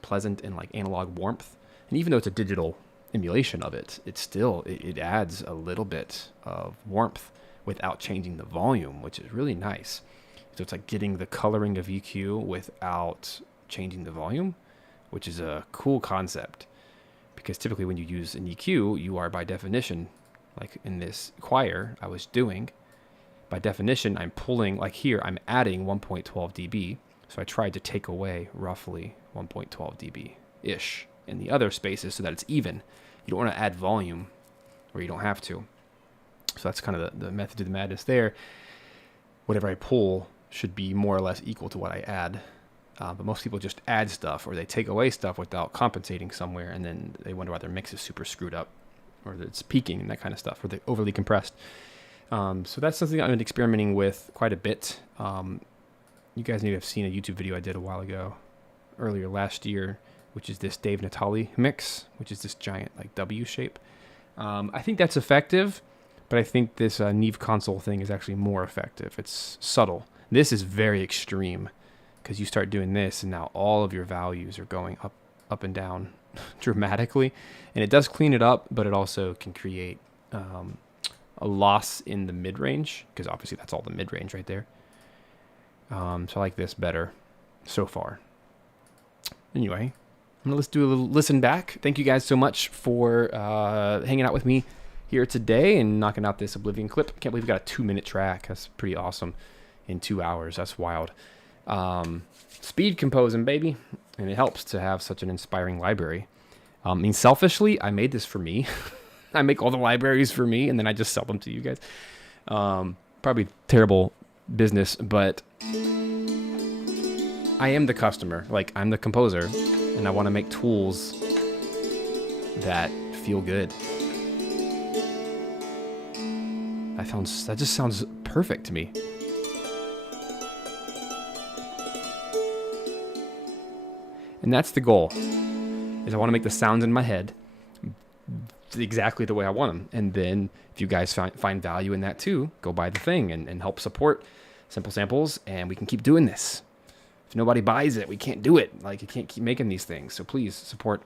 pleasant and like analog warmth. And even though it's a digital emulation of it, it adds a little bit of warmth without changing the volume, which is really nice. So it's like getting the coloring of EQ without changing the volume, which is a cool concept. Because typically when you use an EQ, you are by definition, like in this choir I was doing, by definition I'm pulling, like here I'm adding 1.12 dB. So I tried to take away roughly 1.12 dB-ish in the other spaces so that it's even. You don't want to add volume where you don't have to. So that's kind of the method to the madness there. Whatever I pull should be more or less equal to what I add. But most people just add stuff or they take away stuff without compensating somewhere, and then they wonder why their mix is super screwed up or that it's peaking and that kind of stuff, or they're overly compressed. So that's something I've been experimenting with quite a bit. You guys may have seen a YouTube video I did a while ago, earlier last year, which is this Dave Natali mix, which is this giant like W shape. I think that's effective, but I think this Neve console thing is actually more effective. It's subtle. This is very extreme, because you start doing this and now all of your values are going up and down dramatically. And it does clean it up, but it also can create a loss in the mid-range, because obviously that's all the mid-range right there. So I like this better so far. Anyway, let's do a little listen back. Thank you guys so much for hanging out with me here today and knocking out this Oblivion clip. Can't believe we got a 2-minute track. That's pretty awesome in 2 hours. That's wild. Speed composing, baby. And it helps to have such an inspiring library. I mean, selfishly, I made this for me. I make all the libraries for me, and then I just sell them to you guys. Probably terrible business, but I am the customer. Like, I'm the composer, and I want to make tools that feel good. That just sounds perfect to me. And that's the goal, is I want to make the sounds in my head exactly the way I want them. And then if you guys find value in that too, go buy the thing and help support Simple Samples, and we can keep doing this. If nobody buys it, we can't do it. Like, you can't keep making these things. So please support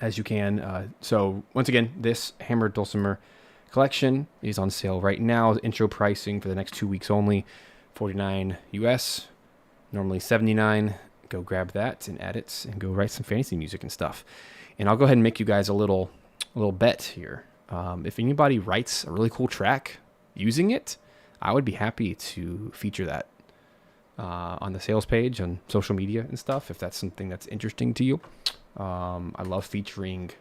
as you can. So once again, this Hammered Dulcimer Collection is on sale right now. Intro pricing for the next 2 weeks only, $49 US, normally $79. Go grab that and add it and go write some fantasy music and stuff. And I'll go ahead and make you guys a little bet here. If anybody writes a really cool track using it, I would be happy to feature that on the sales page on social media and stuff, if that's something that's interesting to you. I love featuring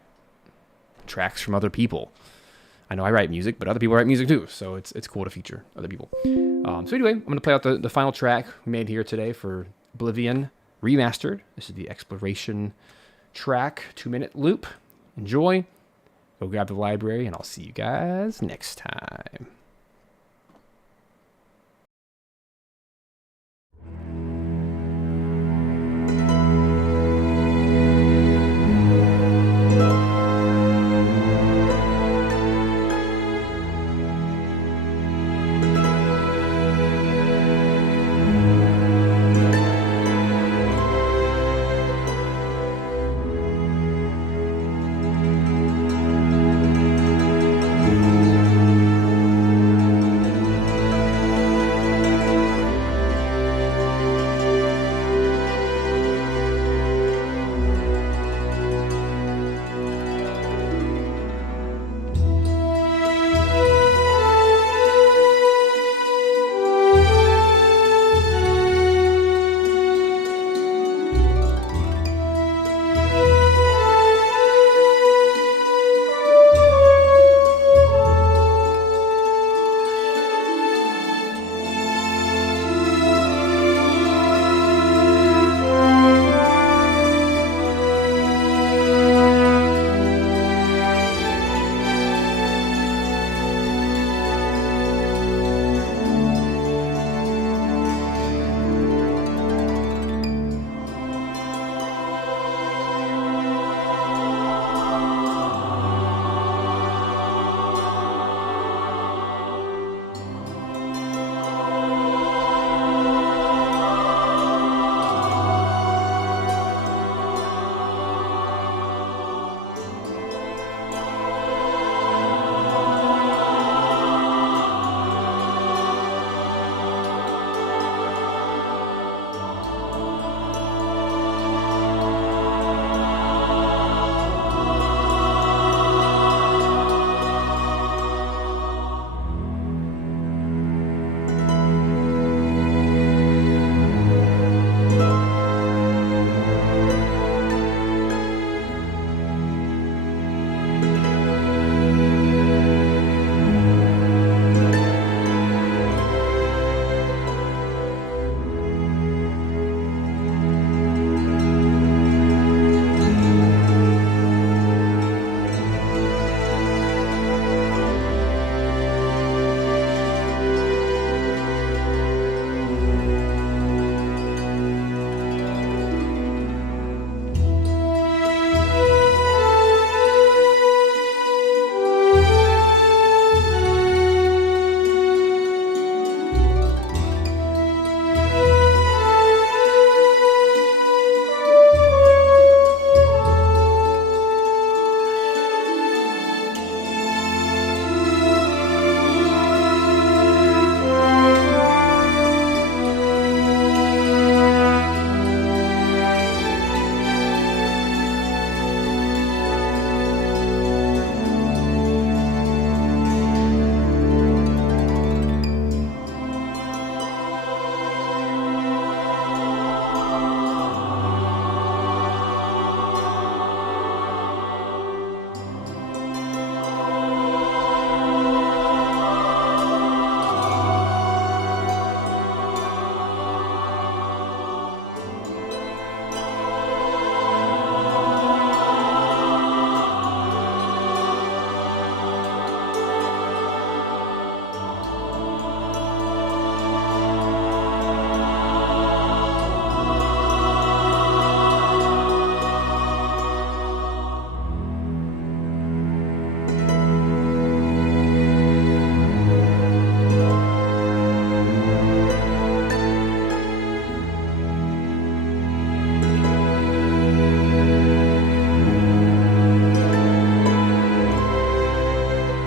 tracks from other people. I know I write music, but other people write music too, so it's cool to feature other people. So anyway, I'm going to play out the final track we made here today for Oblivion Remastered. This is the exploration track, 2-minute loop. Enjoy. Go grab the library, and I'll see you guys next time.